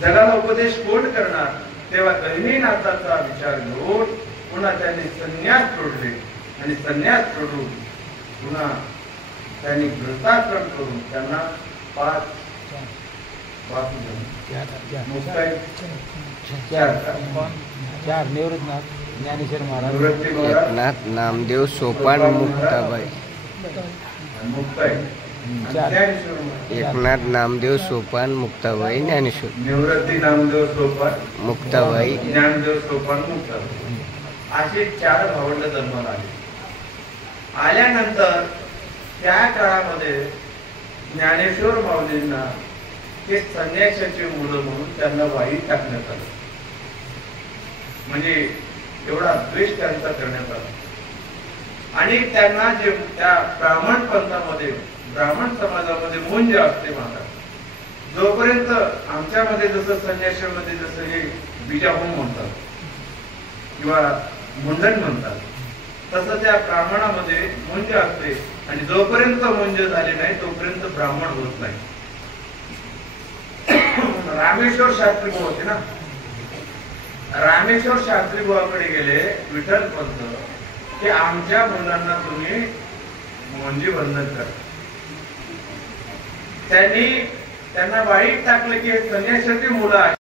जगाला उपदेश कोण करणार? तेव्हा गहिनीनाथाचा विचार घेऊन पुन्हा त्यांनी संन्यास सोडले आणि संन्यास सोडून पुन्हा त्यांनी व्रताचरण करून त्यांना पाच निवृत्तनाथ ज्ञानेश्वर महाराज, एकनाथ नामदेव सोपान मुक्ताबाई. एकनाथ नामदेव सोपान मुक्ताबाई ज्ञानेश्वर. निवृत्ती नामदेव सोपान मुक्ताबाई ज्ञानदेव सोपान मुक्ताबाई असे 4 भावंड जन्माला आले. आल्यानंतर त्या काळामध्ये ज्ञानेश्वर माऊलींना ते संन्यासाची मुलं म्हणून त्यांना वाई टाकण्यात आलं. म्हणजे एवढा द्वेष त्यांचा करण्यात आला. आणि त्यांना जे त्या ब्राह्मण पंथामध्ये ब्राह्मण समाजामध्ये मुंज असते माता, जोपर्यंत आमच्यामध्ये जसं संन्यासामध्ये जसं हे बीजाहोम म्हणतात किंवा मुंडन म्हणतात, तसं त्या ब्राह्मणामध्ये मुंज असते. आणि जोपर्यंत मुंज झाले नाही तोपर्यंत ब्राह्मण होत नाही. रामेश्वर शास्त्री भाऊ होते ना, रामेश्वर शास्त्री भावाकडे गेले विठ्ठल पंत की आमच्या मुलांना तुम्ही मुंजी बंधन करा. त्यांनी त्यांना वाईट टाकलं की संन्यासाची मुलं आहेत.